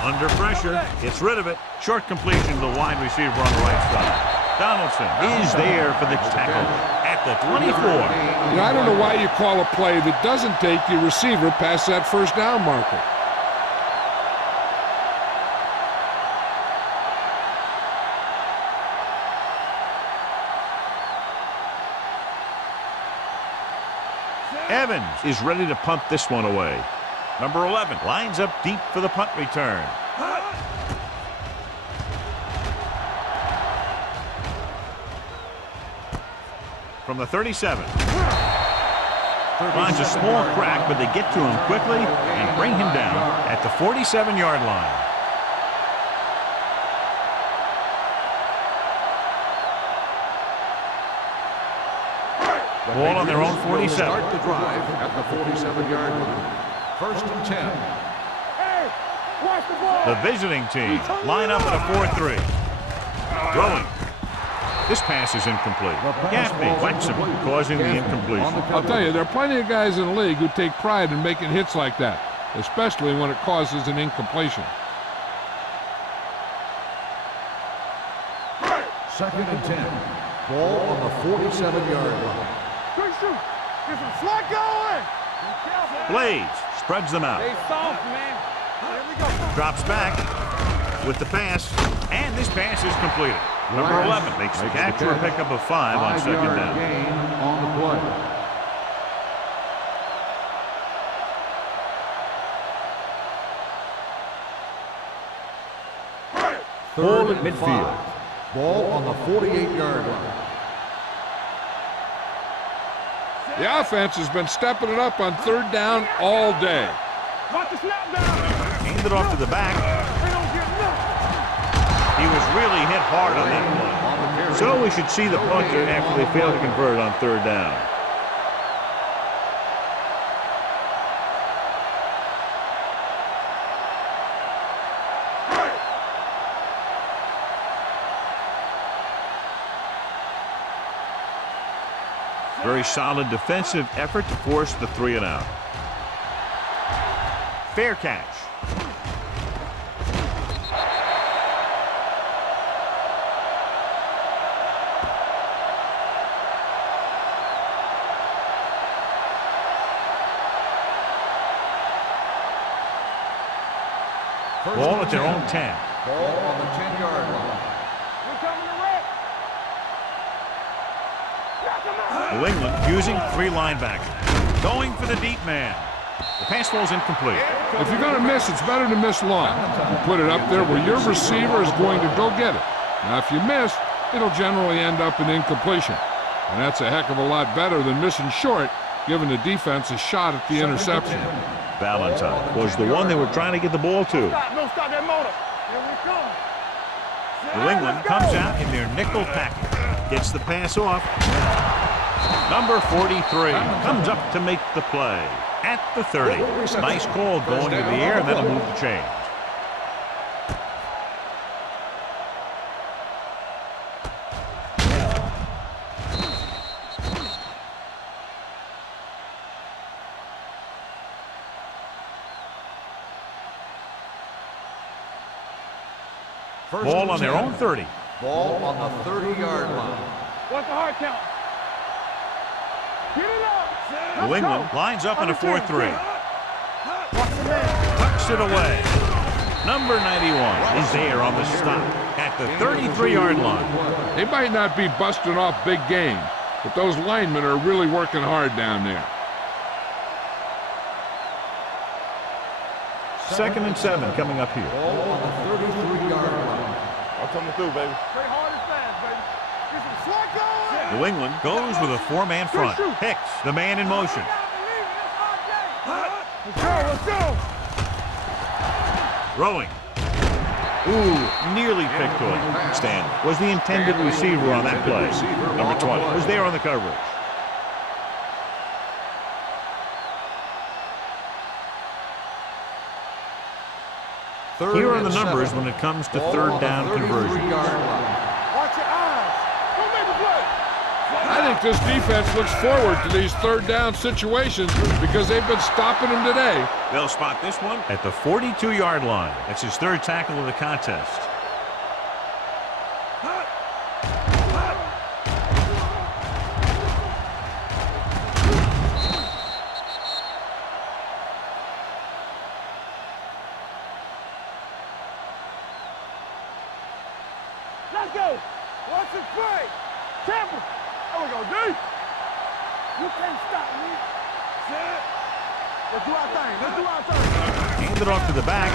Under pressure, gets rid of it. Short completion to the wide receiver on the right side. Donaldson is there for the tackle at the 24. You know, I don't know why you call a play that doesn't take your receiver past that first down marker. Evans is ready to punt this one away. Number 11 lines up deep for the punt return. From the 37. Finds a small crack, but they get to him quickly and bring him down at the 47-yard line. Ball on their own 47. Start the drive at the 47-yard line. First and 10. Hey, watch the ball. The visiting team line up at a 4-3. Throwing. This pass is incomplete. Gaffney whacks him, causing the incompletion. I'll tell you, there are plenty of guys in the league who take pride in making hits like that, especially when it causes an incompletion. Second and 10. Ball on the 47-yard line. Good shoot. Get some slack going. Blades spreads them out. Stay soft, man. Here we go. Drops back with the pass, and this pass is completed. Number 11 makes the catch for a pickup of 5 on second down. Gain on the play. Ball at midfield. Ball on the 48-yard line. The offense has been stepping it up on third down all day. Watch the snap down. Handed off to the back. They don't get nothing. He was really hit hard on that play. So we should see the punter after they fail to convert on third down. Very solid defensive effort to force the 3 and out. Fair catch. Ball at their own 10. Ball on the 10-yard line. We're coming to wreck. New England using 3 linebackers. Going for the deep man. The pass falls incomplete. If you're going to miss, it's better to miss long. You put it up there where your receiver is going to go get it. Now, if you miss, it'll generally end up in incompletion. And that's a heck of a lot better than missing short, giving the defense a shot at the interception. Valentine was the one they were trying to get the ball to. Don't stop that motor. Here we come. New England comes out in their nickel package. Gets the pass off. Number 43 comes up to make the play at the 30. Nice call going to the air, and that'll move the change. Ball on their own 30. Ball on the 30-yard line. What's the hard count? Get it up. New England lines up in a 4-3. Watch the man. Tucks it away. Number 91 is there on the stop at the 33-yard line. They might not be busting off big games, but those linemen are really working hard down there. 2nd and 7 coming up here. Ball on the 33-yard line. I'll come through, baby. Play hard and fast, baby. Get some swag going. New England goes with a 4-man front. Hicks, the man in motion. Let's go, let's go. Throwing. Ooh, nearly picked off. Stan was the intended receiver on that play. Number 20 was there on the coverage. Here are the numbers when it comes to third down conversions. Watch your eyes. Don't make a play. I think this defense looks forward to these third down situations because they've been stopping them today. They'll spot this one at the 42-yard line. That's his third tackle of the contest. Let's go. Watch the play. Temple. There we go, D. You can't stop me. Set. Let's do our thing. Let's do our thing. Hand it off to the back.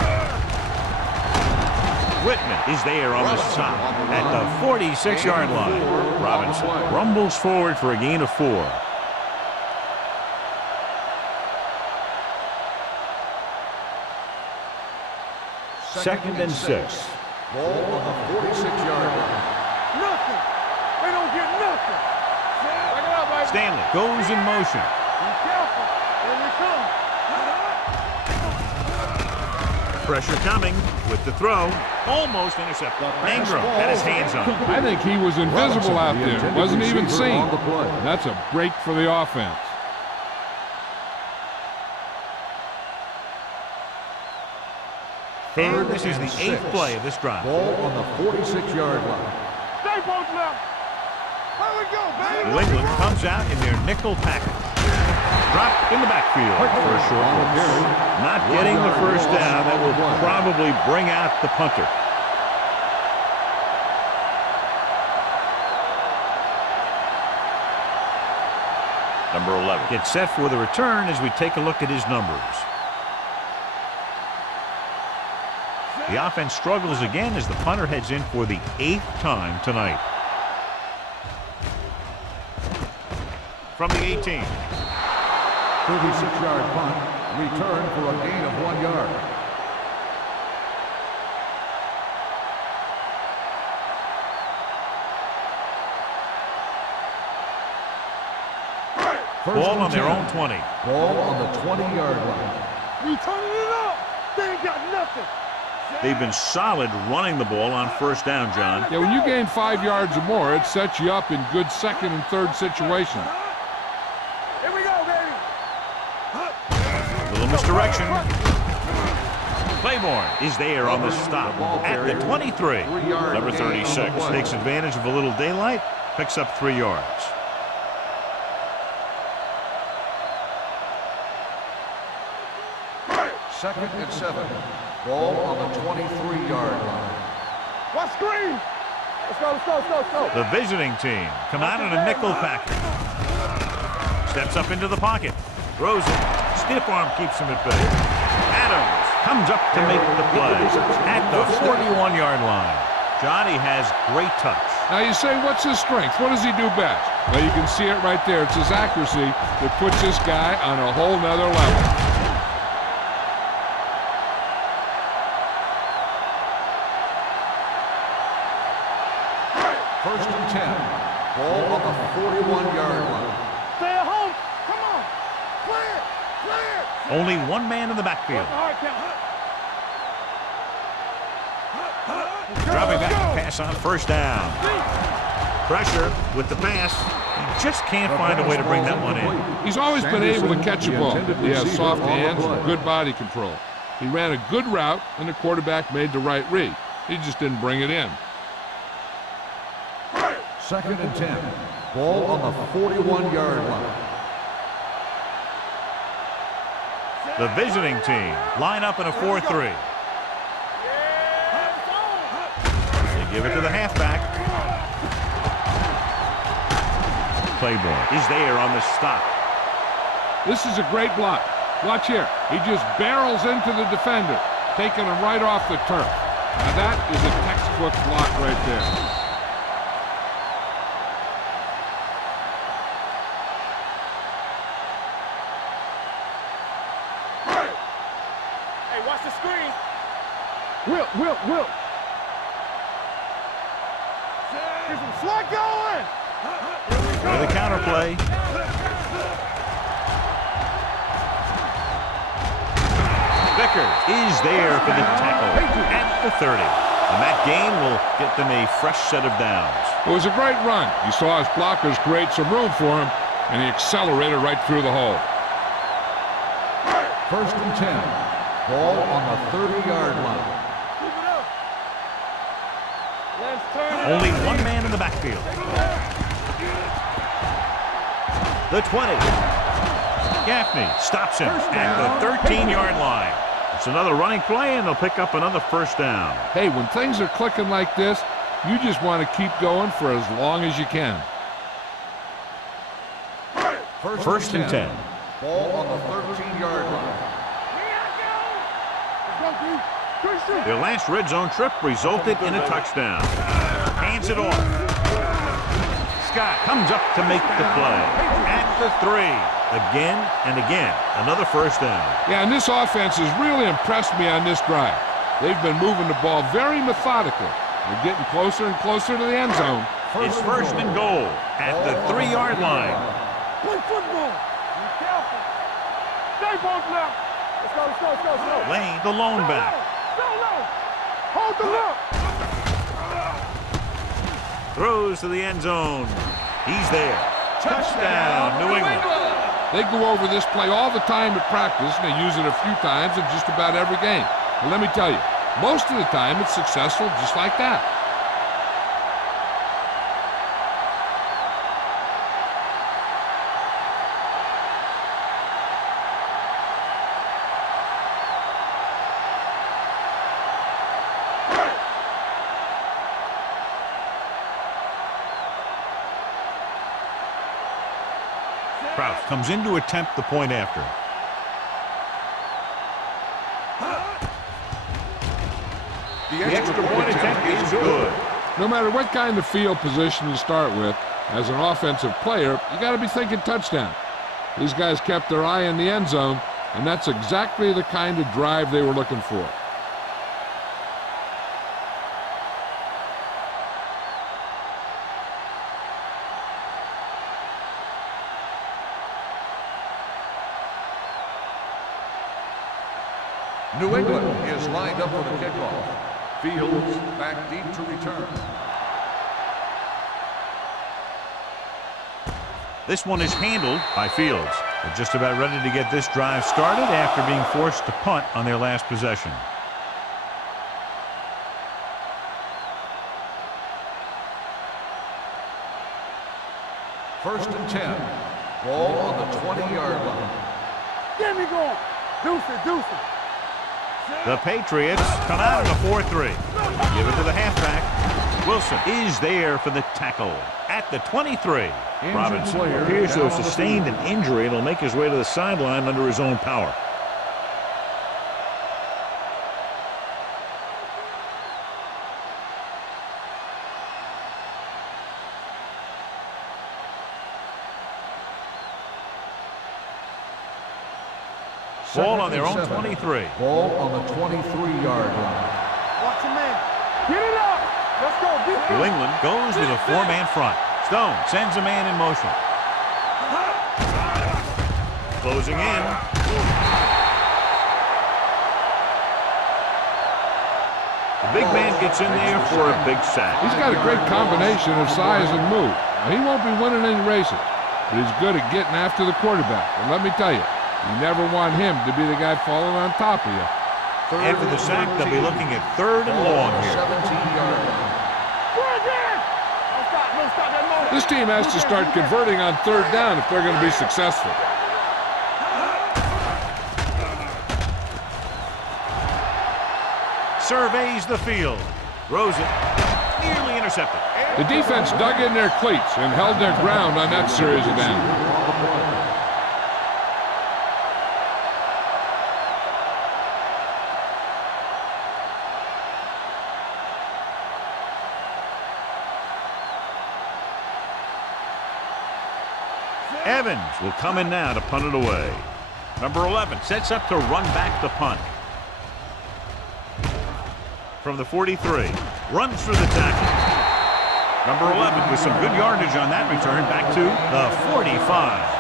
Whitman is there on the stop at the 46-yard line. Robinson rumbles forward for a gain of 4. Second and 6. Ball on the 46-yard line. Nothing. They don't get nothing. Set. Bring it up, baby. Stanley goes in motion. Be careful. Here we come. Pressure coming with the throw. Almost intercepted. Ingram had his hands on it. I think he was invisible out there. Wasn't even seen. That's a break for the offense. And this is the 8th play of this drive. Ball on the 46-yard line. Stay posted up. Here we go, baby. New England comes out in their nickel package. Drop in the backfield for a short loss. Not getting the first down. That will probably bring out the punter. Number 11 gets set for the return as we take a look at his numbers. The offense struggles again as the punter heads in for the 8th time tonight. From the 18. 36-yard punt. Return for a gain of 1 yard. Ball on their own 20. Ball on the 20-yard line. We turning it up. They ain't got nothing. They've been solid running the ball on first down, John. Yeah, when you gain 5 yards or more, it sets you up in good second and third situations. Here we go, baby. A little misdirection. Claiborne is there on the stop at the 23. Number 36 takes advantage of a little daylight, picks up 3 yards. Second and 7. Ball on the 23-yard line. Watch screen. Let's go, let's go, let's go, let's go. The visiting team come out in a nickel package. Steps up into the pocket. Throws it. Stiff arm keeps him at bay. Adams comes up to make the play at the 41-yard line. Johnny has great touch. Now you say, what's his strength? What does he do best? Well, you can see it right there. It's his accuracy that puts this guy on a whole nother level. First and 10. Ball on the 41-yard line. Only one man in the backfield. Dropping back, pass on first down. Pressure with the pass. He just can't find a way to bring that one in. He's always been able to catch a ball. He has soft hands and good body control. He ran a good route, and the quarterback made the right read. He just didn't bring it in. 2nd and 10. Ball on the 41-yard line. The visiting team line up in a 4-3. They give it to the halfback. Claiborne is there on the stop. This is a great block. Watch here. He just barrels into the defender, taking him right off the turf. Now that is a textbook block right there. Hey, watch the screen. Will. Get some slack going. With a counter play. Vickers is there for the tackle at the 30. And that gain will get them a fresh set of downs. It was a great run. You saw his blockers create some room for him, and he accelerated right through the hole. 1st and 10. Ball on the 30-yard line. Only one man in the backfield. The 20. Gaffney stops him at the 13-yard line. It's another running play, and they'll pick up another first down. Hey, when things are clicking like this, you just want to keep going for as long as you can. 1st and 10. Ball on the 13-yard line. Their last red zone trip resulted in a touchdown. Hands it off. Scott comes up to make the play. At the 3. Again and again. Another first down. Yeah, and this offense has really impressed me on this drive. They've been moving the ball very methodically. They're getting closer and closer to the end zone. It's 1st and goal at the 3-yard line. Play football. Be careful. Stay both left. Let's go. Lane, the lone back. Hold the look. Throws to the end zone. He's there. Touchdown, New England. They go over this play all the time at practice, and they use it a few times in just about every game. And let me tell you, most of the time it's successful just like that. Kraus comes in to attempt the point after. The extra point attempt is good. No matter what kind of field position you start with, as an offensive player, you got to be thinking touchdown. These guys kept their eye in the end zone, and that's exactly the kind of drive they were looking for. New England is lined up for the kickoff. Fields back deep to return. This one is handled by Fields. They're just about ready to get this drive started after being forced to punt on their last possession. First and 10. Ball on the 20-yard line. Get me going. Deuce it. The Patriots come out in a 4-3. Give it to the halfback. Wilson is there for the tackle at the 23. Robinson appears to have sustained an injury and will make his way to the sideline under his own power. Ball on their own 23. Ball on the 23-yard line. Watch your man. Get it up. Let's go. New England goes with a 4-man front. Stone sends a man in motion. Closing in. The big man gets in there for a big sack. He's got a great combination of size and move. Now, he won't be winning any races, but he's good at getting after the quarterback. And let me tell you, you never want him to be the guy falling on top of you. After the sack, they'll be looking at 3rd and long here. 17-yard line. This team has to start converting on 3rd down if they're going to be successful. Surveys the field. Throws it. Nearly intercepted. The defense dug in their cleats and held their ground on that series of downs. Evans will come in now to punt it away. Number 11 sets up to run back the punt. From the 43, runs through the tackle. Number 11 with some good yardage on that return back to the 45.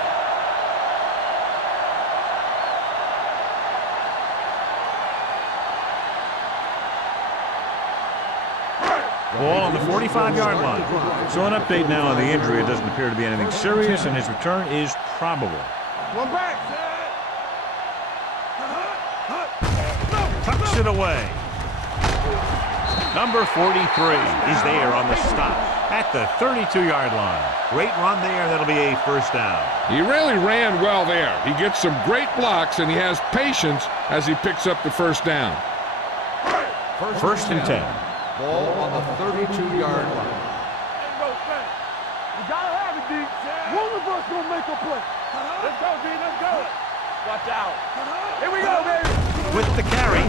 Ball on the 45-yard line. So an update now on the injury. It doesn't appear to be anything serious, and his return is probable. One back. Tucks it away. Number 43 is there on the stop at the 32-yard line. Great run there. That'll be a first down. He really ran well there. He gets some great blocks, and he has patience as he picks up the first down. First and 10. Ball on the 32-yard line. You gotta have it, D. One of us gonna make a play. Let's go, D. Let's go. Watch out. Here we go, baby. With the carry.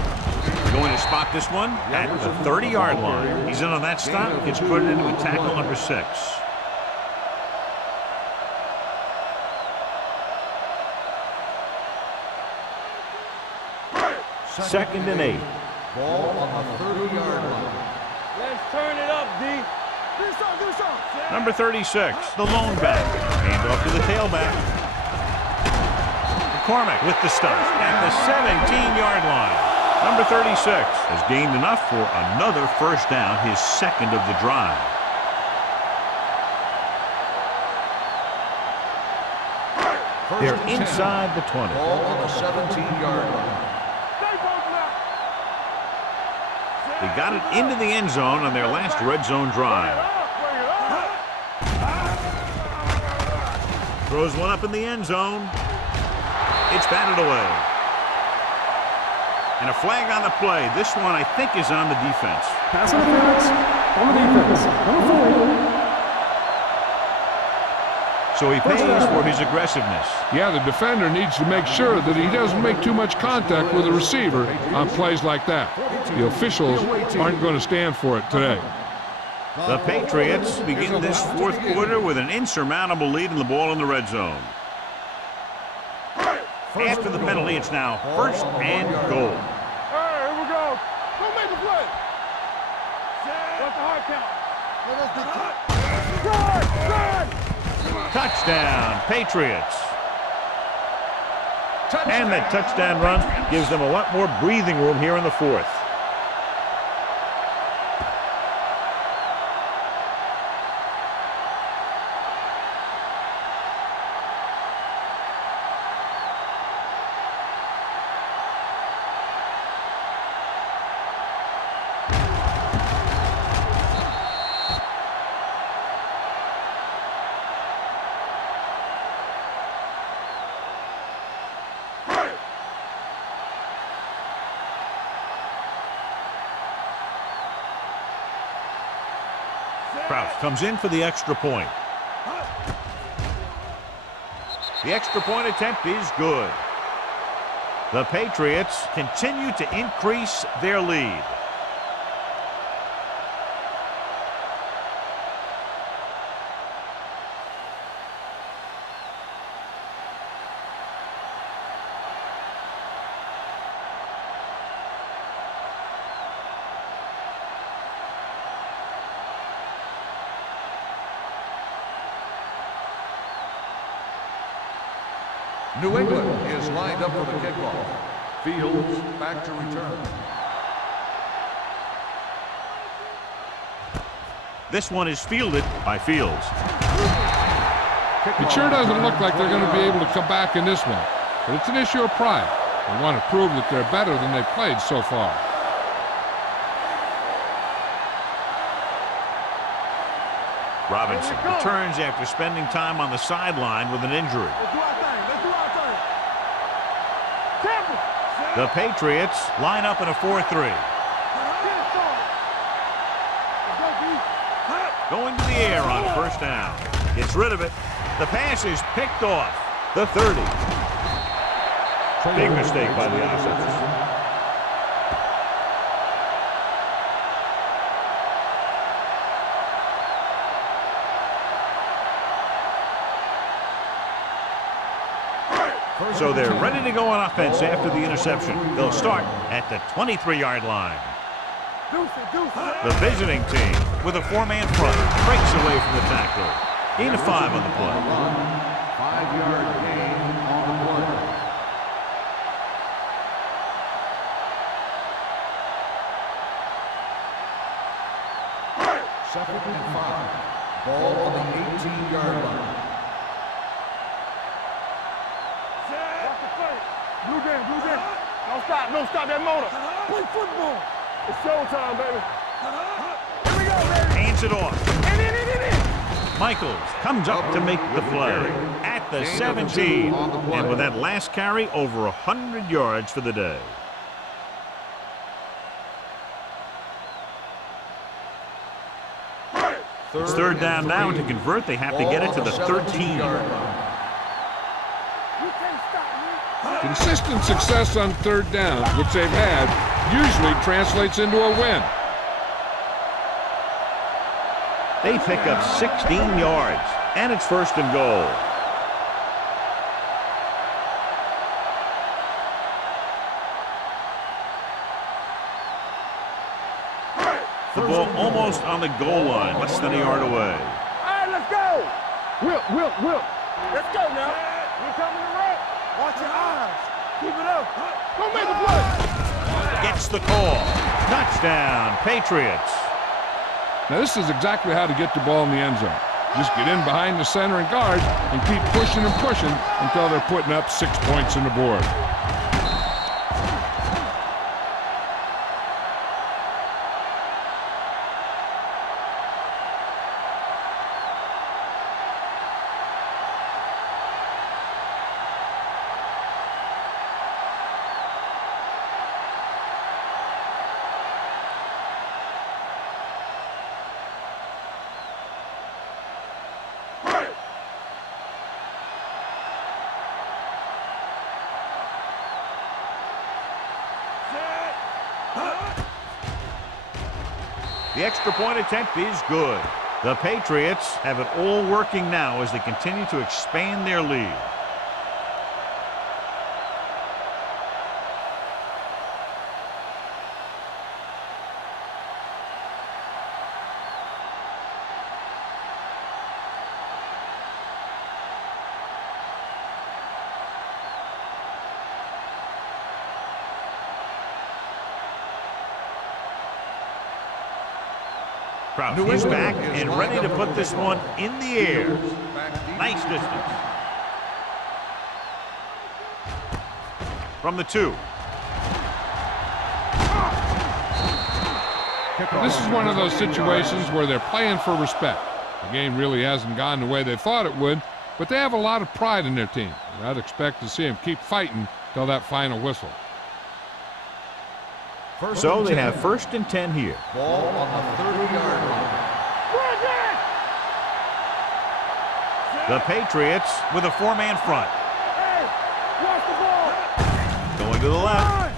Going to spot this one at the 30-yard line. He's in on that stop. Gets put into a tackle number 6. Second and 8. Ball on the 30-yard line. Let's turn it up, D. Do something. Number 36, the lone back. Hand off to the tailback. McCormick with the stuff at the 17-yard line. Number 36 has gained enough for another first down, his second of the drive. They're inside the 20. Ball on the 17-yard line. They got it into the end zone on their last red zone drive. Throws one up in the end zone. It's batted away. And a flag on the play. This one, I think, is on the defense. Pass interference on the defense. Number 4. So he pays for his aggressiveness. Yeah, the defender needs to make sure that he doesn't make too much contact with the receiver on plays like that. The officials aren't going to stand for it today. The Patriots begin this fourth quarter with an insurmountable lead in the ball in the red zone. After the penalty, it's now first and goal. All right, here we go. Go make a play. What's the hard count? Run! Touchdown, Patriots. And that touchdown run gives them a lot more breathing room here in the fourth. Crouch comes in for the extra point. The extra point attempt is good. The Patriots continue to increase their lead. New England is lined up for the kickoff. Fields back to return. This one is fielded by Fields. It sure doesn't look like they're going to be able to come back in this one, but it's an issue of pride. They want to prove that they're better than they've played so far. Robinson returns after spending time on the sideline with an injury. Let's do our thing. Let's do our thing. Temple. The Patriots line up in a 4-3. Going to the air on first down. Gets rid of it. The pass is picked off. The 30. Big mistake by the offense. So they're ready to go on offense after the interception. They'll start at the 23-yard line. The visiting team with a 4-man front breaks away from the tackle. Gain of 5 on the play. 5-yard gain on the play. Second and 5. Ball on the 18-yard line. Blue Jam, Blue Jam. Don't stop that motor. Play football. It's showtime, baby. Here we go, baby. Hands it off. In. Michaels comes up to make the play at the 17. And with that last carry, over 100 yards for the day. It's third down now, and to convert, they have to get it to the 13. Consistent success on third down, which they've had, usually translates into a win. They pick up 16 yards, and it's first and goal. The ball almost on the goal line, less than a yard away. All right, let's go. Will. Let's go now. We're coming to run. Watch your eyes. Keep it up. Don't make a play. Gets the call. Touchdown, Patriots. Now, this is exactly how to get the ball in the end zone. Just get in behind the center and guard and keep pushing and pushing until they're putting up 6 points on the board. The extra point attempt is good. The Patriots have it all working now as they continue to expand their lead. Crouch is back and ready to put this one in the air. Nice distance. From the 2. This is one of those situations where they're playing for respect. The game really hasn't gone the way they thought it would, but they have a lot of pride in their team. And I'd expect to see them keep fighting till that final whistle. So they have first and 10 here. Ball on the 30-yard line. The Patriots with a 4-man front. Hey, watch the ball. Going to the left.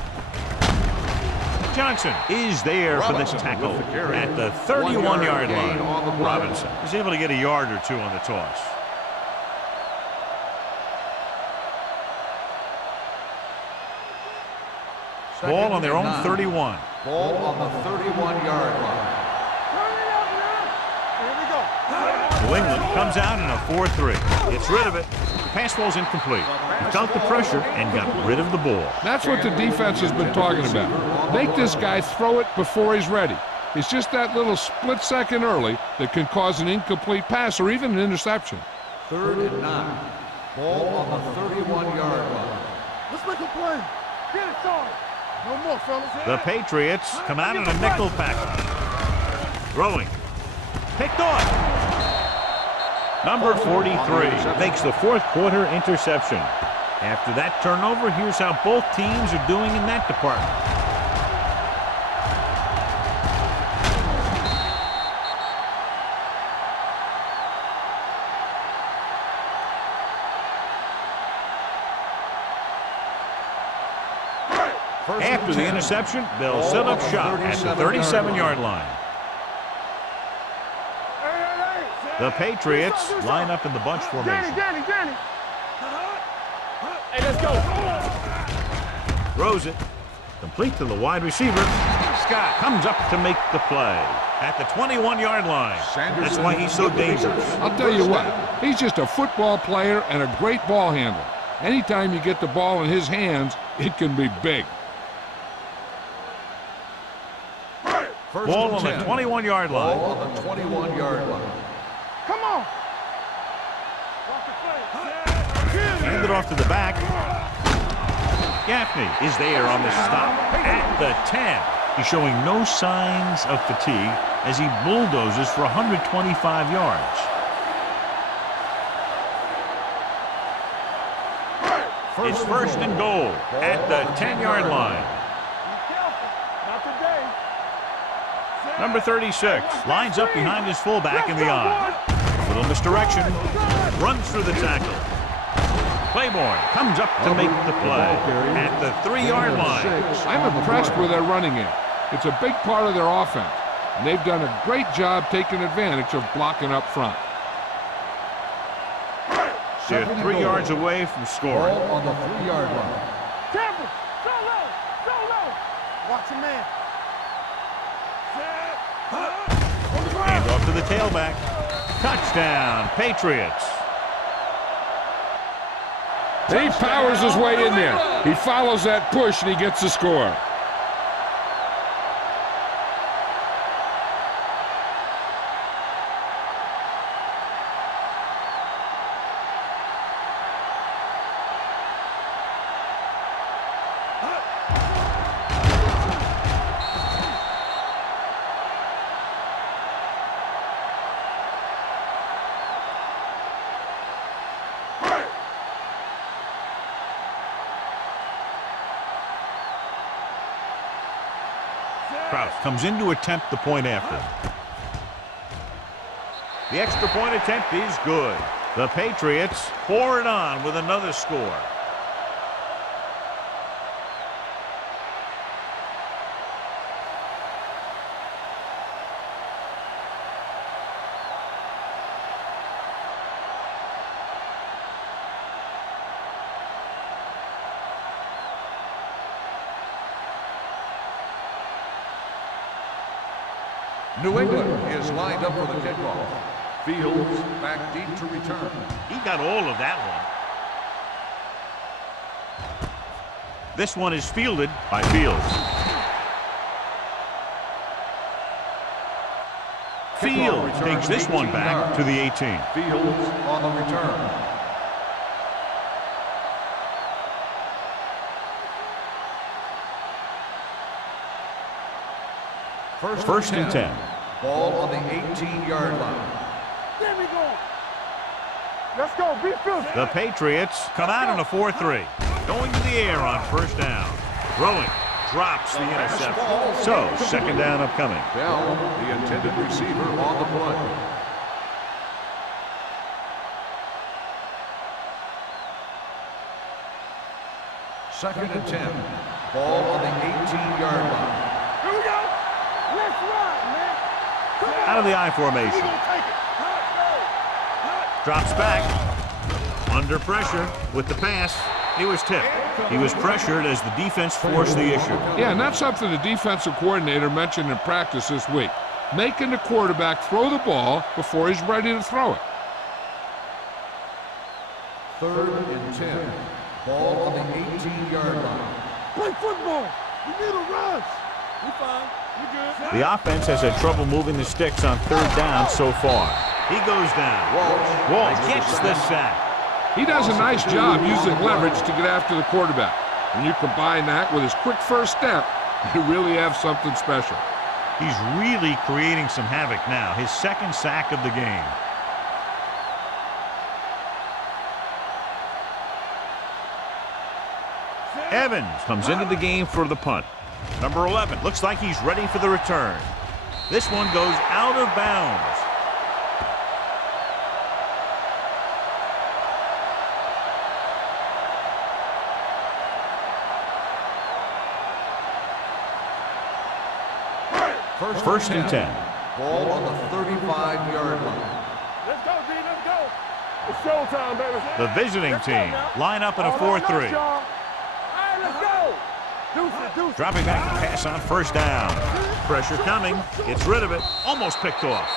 Johnson is there for this tackle at the 31-yard line. Robinson is able to get a yard or 2 on the toss. Ball on their own 31. Ball on the 31-yard line. New England comes out in a 4-3. Gets rid of it. The pass ball's incomplete. He felt the pressure and got rid of the ball. That's what the defense has been talking about. Make this guy throw it before he's ready. It's just that little split second early that can cause an incomplete pass or even an interception. 3rd and 9. Ball on the 31-yard line. Let's make a play. Get it, Charlie. No more, fellas. The Patriots come out in a nickel package. Throwing. Picked off. Number 43 makes the fourth quarter interception. After that turnover, here's how both teams are doing in that department. After the interception, they'll set up shop at the 37-yard line. The Patriots line up in the bunch formation. Danny. Hey, let's go. Throws it. Complete to the wide receiver. Scott comes up to make the play at the 21-yard line. That's why he's so dangerous. I'll tell you what, he's just a football player and a great ball handler. Anytime you get the ball in his hands, it can be big. Ball on the 21-yard line. Ball on the 21-yard line. Come on. Hand it off to the back. Gaffney is there on the stop at the 10. He's showing no signs of fatigue as he bulldozes for 125 yards. It's 1st and goal at the 10-yard line. Not today. Number 36 lines up behind his fullback in the eye. Little misdirection. Runs through the tackle. Claiborne comes up to make the play at the 3-yard line. I'm impressed with their running game. It's a big part of their offense, and they've done a great job taking advantage of blocking up front. They're 3 yards away from scoring. Ball on the 3-yard line. Campbell, go low. Watch your man. Hand off to the tailback. Touchdown, Patriots. And he powers his way in there. He follows that push and he gets the score. Kraus comes in to attempt the point after. The extra point attempt is good. The Patriots pour it on with another score. New England is lined up for the kickoff. Fields back deep to return. He got all of that one. This one is fielded by Fields. Fields takes this one back to the 18. Fields on the return. First and 10. Ball on the 18-yard line. There we go. Let's go. Be fierce. The Patriots come out in a 4-3. Going to the air on first down. Throwing. Drops the interception. So, second down upcoming. Bell, the intended receiver, on the play. Second and 10. Ball on the 18-yard line. Here we go. Let's run, man. Come on. Out of the I We formation. gonna take it. Drops back. Under pressure with the pass. He was tipped. He was pressured as the defense forced the issue. Yeah, and that's something the defensive coordinator mentioned in practice this week. Making the quarterback throw the ball before he's ready to throw it. Third and 10. Ball on the 18-yard line. Play football. We need a rush. We fine. We good. The offense has had trouble moving the sticks on third down so far. He goes down. Walsh gets the sack. He does a nice job using leverage to get after the quarterback. When you combine that with his quick first step, you really have something special. He's really creating some havoc now. His second sack of the game. Evans comes into the game for the punt. Number 11 looks like he's ready for the return. This one goes out of bounds. First and 10. Ball on the 35-yard line. Let's go, D. Let's go. It's showtime, baby. The visiting team line up in a 4-3. All right, let's go. Deuces. Dropping back to pass on first down. Pressure coming. Gets rid of it. Almost picked off.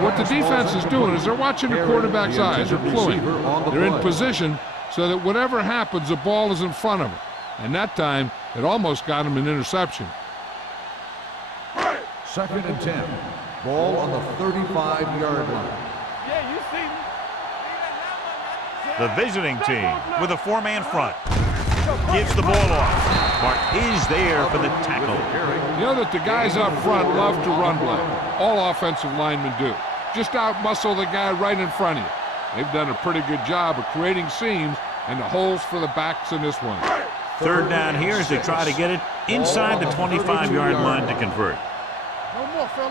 What the defense is doing is they're watching the quarterback's eyes. They're cluing. They're in position so that whatever happens, the ball is in front of them. And that time, it almost got him an interception. Second and 10. Ball on the 35-yard line. Yeah, you see me. The visiting team with a four-man front. Gives the ball off. Mark is there for the tackle. You know that the guys up front love to run block. All offensive linemen do. Just out-muscle the guy right in front of you. They've done a pretty good job of creating seams and the holes for the backs in this one. Third down here as they try to get it inside the 25-yard line to convert. No more, fella.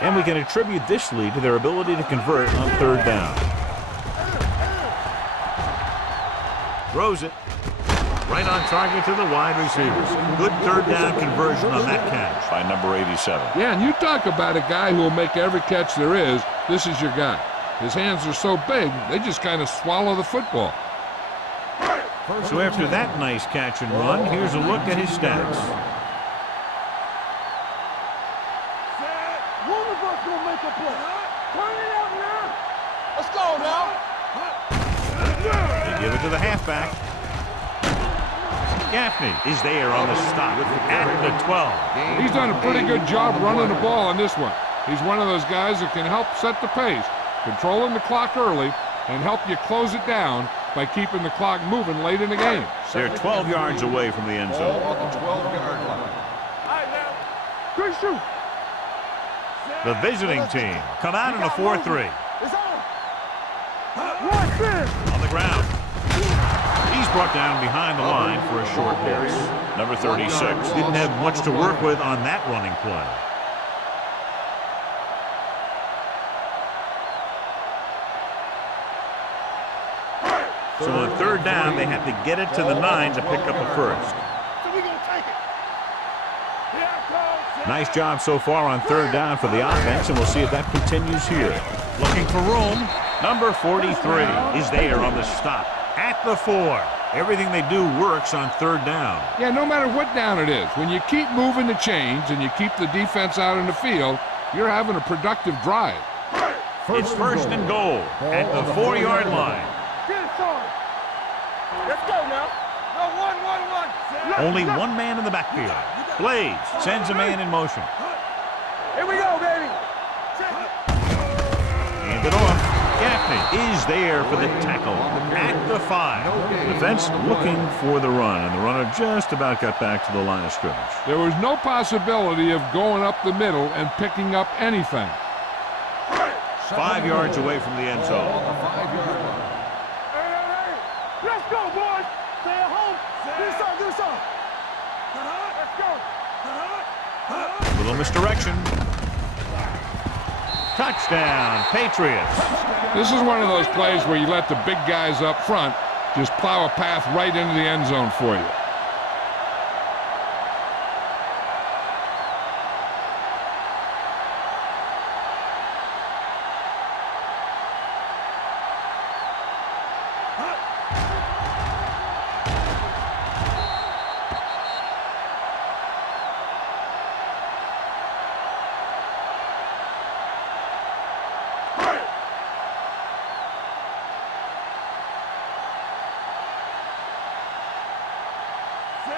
And we can attribute this lead to their ability to convert on third down. Throws it. Right on target to the wide receivers. Good third down conversion on that catch by number 87. Yeah, and you talk about a guy who will make every catch there is. This is your guy. His hands are so big, they just kind of swallow the football. So after that nice catch and run, here's a look at his stats. One of us gonna make a play. Turn it up now. Let's go now. They give it to the halfback. Gaffney is there on the stop at the 12. He's done a pretty good job running the ball on this one. He's one of those guys that can help set the pace, controlling the clock early, and help you close it down by keeping the clock moving late in the game. They're 12 yards away from the end zone. Ball on the 12-yard line. All right, now. Good shoot. The visiting team come out in a 4-3. It's on. Watch this. On the ground. He's brought down behind the line for a short loss. Number 36 didn't have much to work with on that running play. So on third down, they have to get it to the 9 to pick up a first. So we gonna take it. Here I come. Nice job so far on third down for the offense, and we'll see if that continues here. Looking for room. Number 43 is there on the stop at the 4. Everything they do works on third down. Yeah, no matter what down it is, when you keep moving the chains and you keep the defense out in the field, you're having a productive drive. It's first and goal at the 4-yard line. Get it started. Let's go now. No, one. Only one man in the backfield. Blades sends a man in motion. Here we go, baby. Hand it off. Gaffney is there for the tackle at the 5. Defense looking for the run, and the runner just about got back to the line of scrimmage. There was no possibility of going up the middle and picking up anything. 5 yards away from the end zone. On the 5-yard line. Hey. Let's go, boys. Stay at home. Do something. Let's go. Little misdirection. Touchdown, Patriots. This is one of those plays where you let the big guys up front just plow a path right into the end zone for you.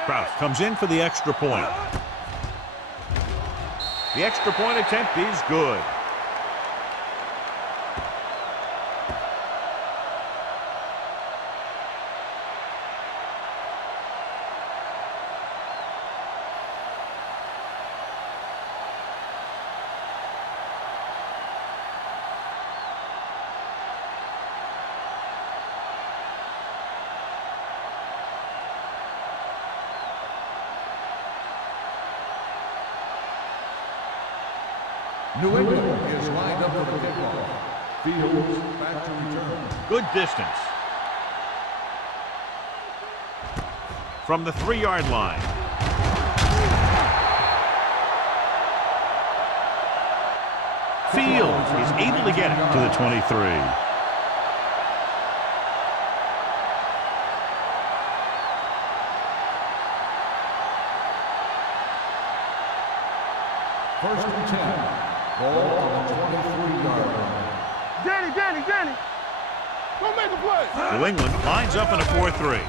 Kraus comes in for the extra point. The extra point attempt is good. New England is lined up for the kickoff. Fields back to return. Good distance. From the 3-yard line. Fields is able to get it to the 23. First and 10. Ball on the 23-yard line. Danny. Go make a play. New England lines up in a 4-3.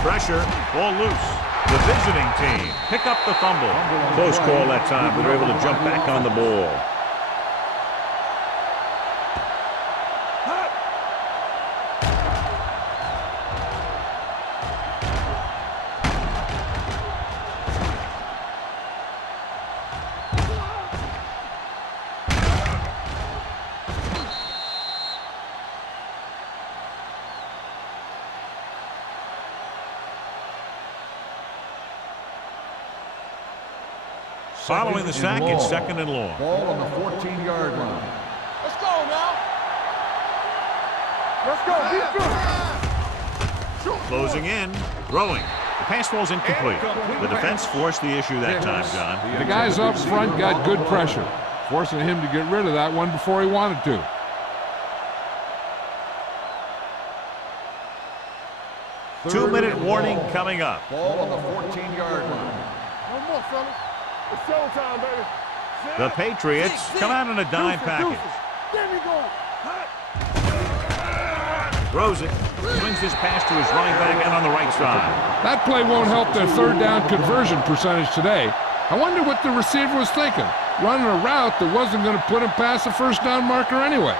Pressure, ball loose. The visiting team pick up the fumble. Close call that time, but they're able to jump back on the ball. Following the sack, it's 2nd and long. Ball on the 14-yard line. Let's go now. Let's go. Defense. Closing in, throwing. The pass ball's incomplete. The defense forced the issue that time, John. The guys up front got good pressure, forcing him to get rid of that one before he wanted to. Two-minute warning coming up. Ball on the 14-yard line. No more, fellas. It's showtime, baby. The Patriots come out in a dime package. There we go. Throws it. Swings his pass to his running back out on the right side. That play won't help their 3rd down conversion percentage today. I wonder what the receiver was thinking, running a route that wasn't going to put him past the 1st down marker anyway.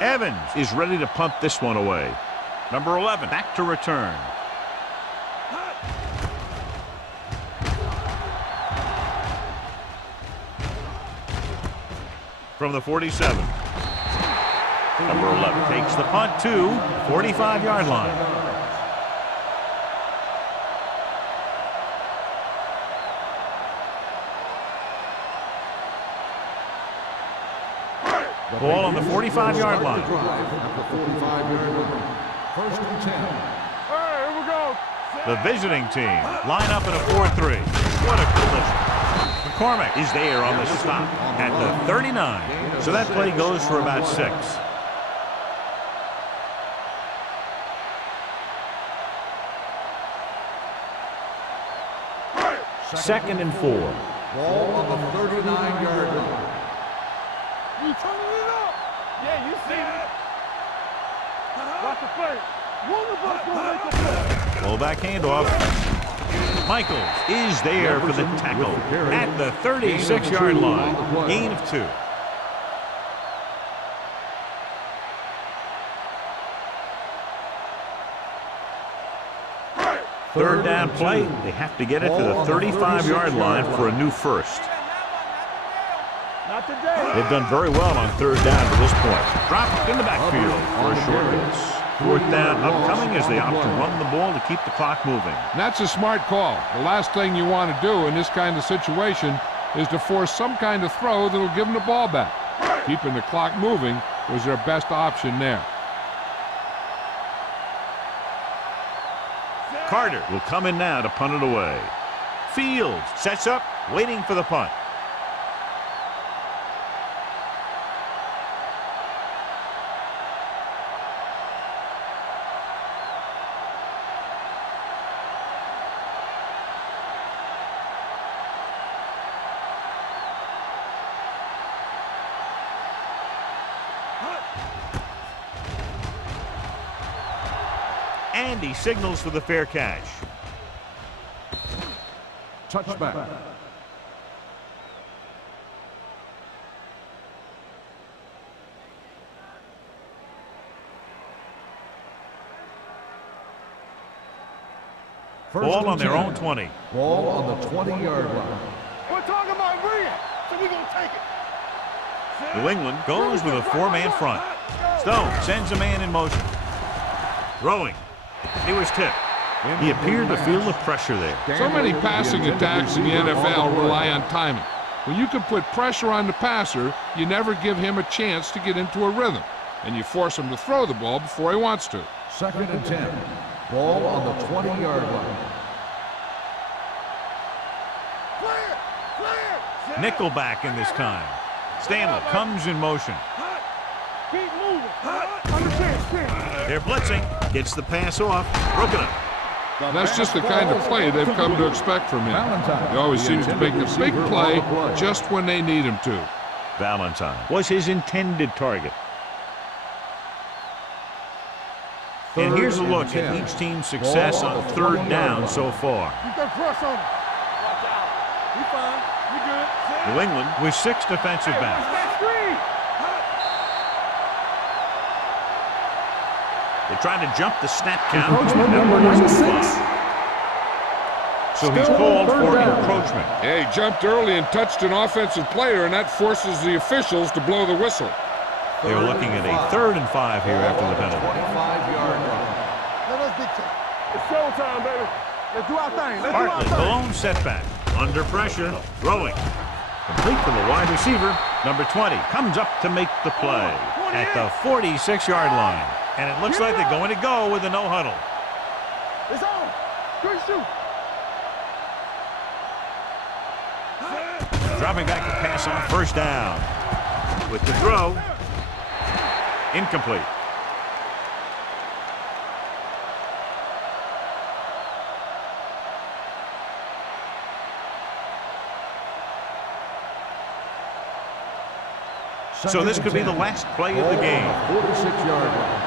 Evans is ready to punt this one away. Number 11 back to return. From the 47. Number 11 takes the punt to 45-yard line. Ball on the 45-yard line. First and 10. All right, here we go. The visiting team line up in a 4-3. What a collision. McCormick is there on the stop at the 39. So that play goes for about 6. Second and 4. Ball on the 39-yard line. You turning it up. Yeah, you see it. Watch the play. One of us will make a play. Fullback handoff. Michaels is there for the tackle at the 36-yard line. Gain of 2. Third down play. They have to get it to the 35-yard line for a new first. Not today. They've done very well on 3rd down to this point. Drop in the backfield for a short pass. 4th down upcoming as they opt to run the ball to keep the clock moving. And that's a smart call. The last thing you want to do in this kind of situation is to force some kind of throw that'll give them the ball back. Keeping the clock moving was their best option there. Carter will come in now to punt it away. Fields sets up, waiting for the punt. And he signals for the fair catch. Touchback. Ball on their own 20. Ball on the 20-yard line. We're talking about brilliant, so we're going to take it. New England goes with a four-man front. Stone sends a man in motion. Throwing. He was tipped. He appeared to feel the pressure there. So many passing attacks in the NFL rely on timing. When you can put pressure on the passer, you never give him a chance to get into a rhythm, and you force him to throw the ball before he wants to. 2nd and 10. Ball on the 20-yard line. Nickelback in this time. Stanley comes in motion. Keep moving. Understand. They're blitzing. Gets the pass off. Broken up. That's just the kind of play they've come to expect from him. He always seems to make the big play just when they need him to. Valentine was his intended target. And here's a look at each team's success on 3rd down so far. Keep that press on him. Watch out. We fine. We good. New England with 6 defensive backs. They're trying to jump the snap count. Encroachment number 96. So he's called for encroachment. Yeah, he jumped early and touched an offensive player, and that forces the officials to blow the whistle. They're looking at a 3rd and 5 here after the penalty. 25-yard line. Let us dictate. It's showtime, baby. Let's do our thing. Let's do our Bartlett, thing. the lone setback. Under pressure, throwing. Complete for the wide receiver. Number 20 comes up to make the play at the 46-yard line. And it looks like they're going to go with a no huddle. It's on. Good shoot. Dropping back to pass on 1st down. With the throw. Incomplete. So this could be the last play of the game. 46-yard line.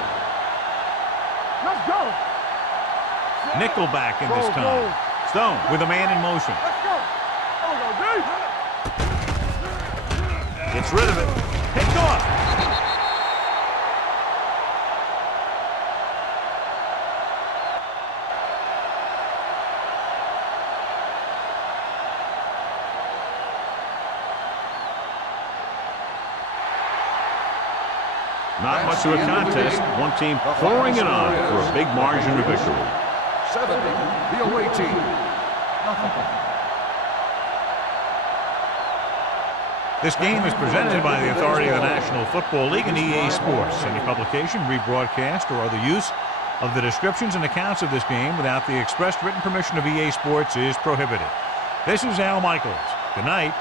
Let's go. Nickelback in this time. Stone with a man in motion. Let's go. There we go, D. Gets rid of it. Picked off. Not much of a contest. One team pouring it on for a big margin of victory. 70, the away team. Nothing. This game is presented by the authority of the National Football League and EA Sports. Any publication, rebroadcast, or other use of the descriptions and accounts of this game without the expressed written permission of EA Sports is prohibited. This is Al Michaels. Good night.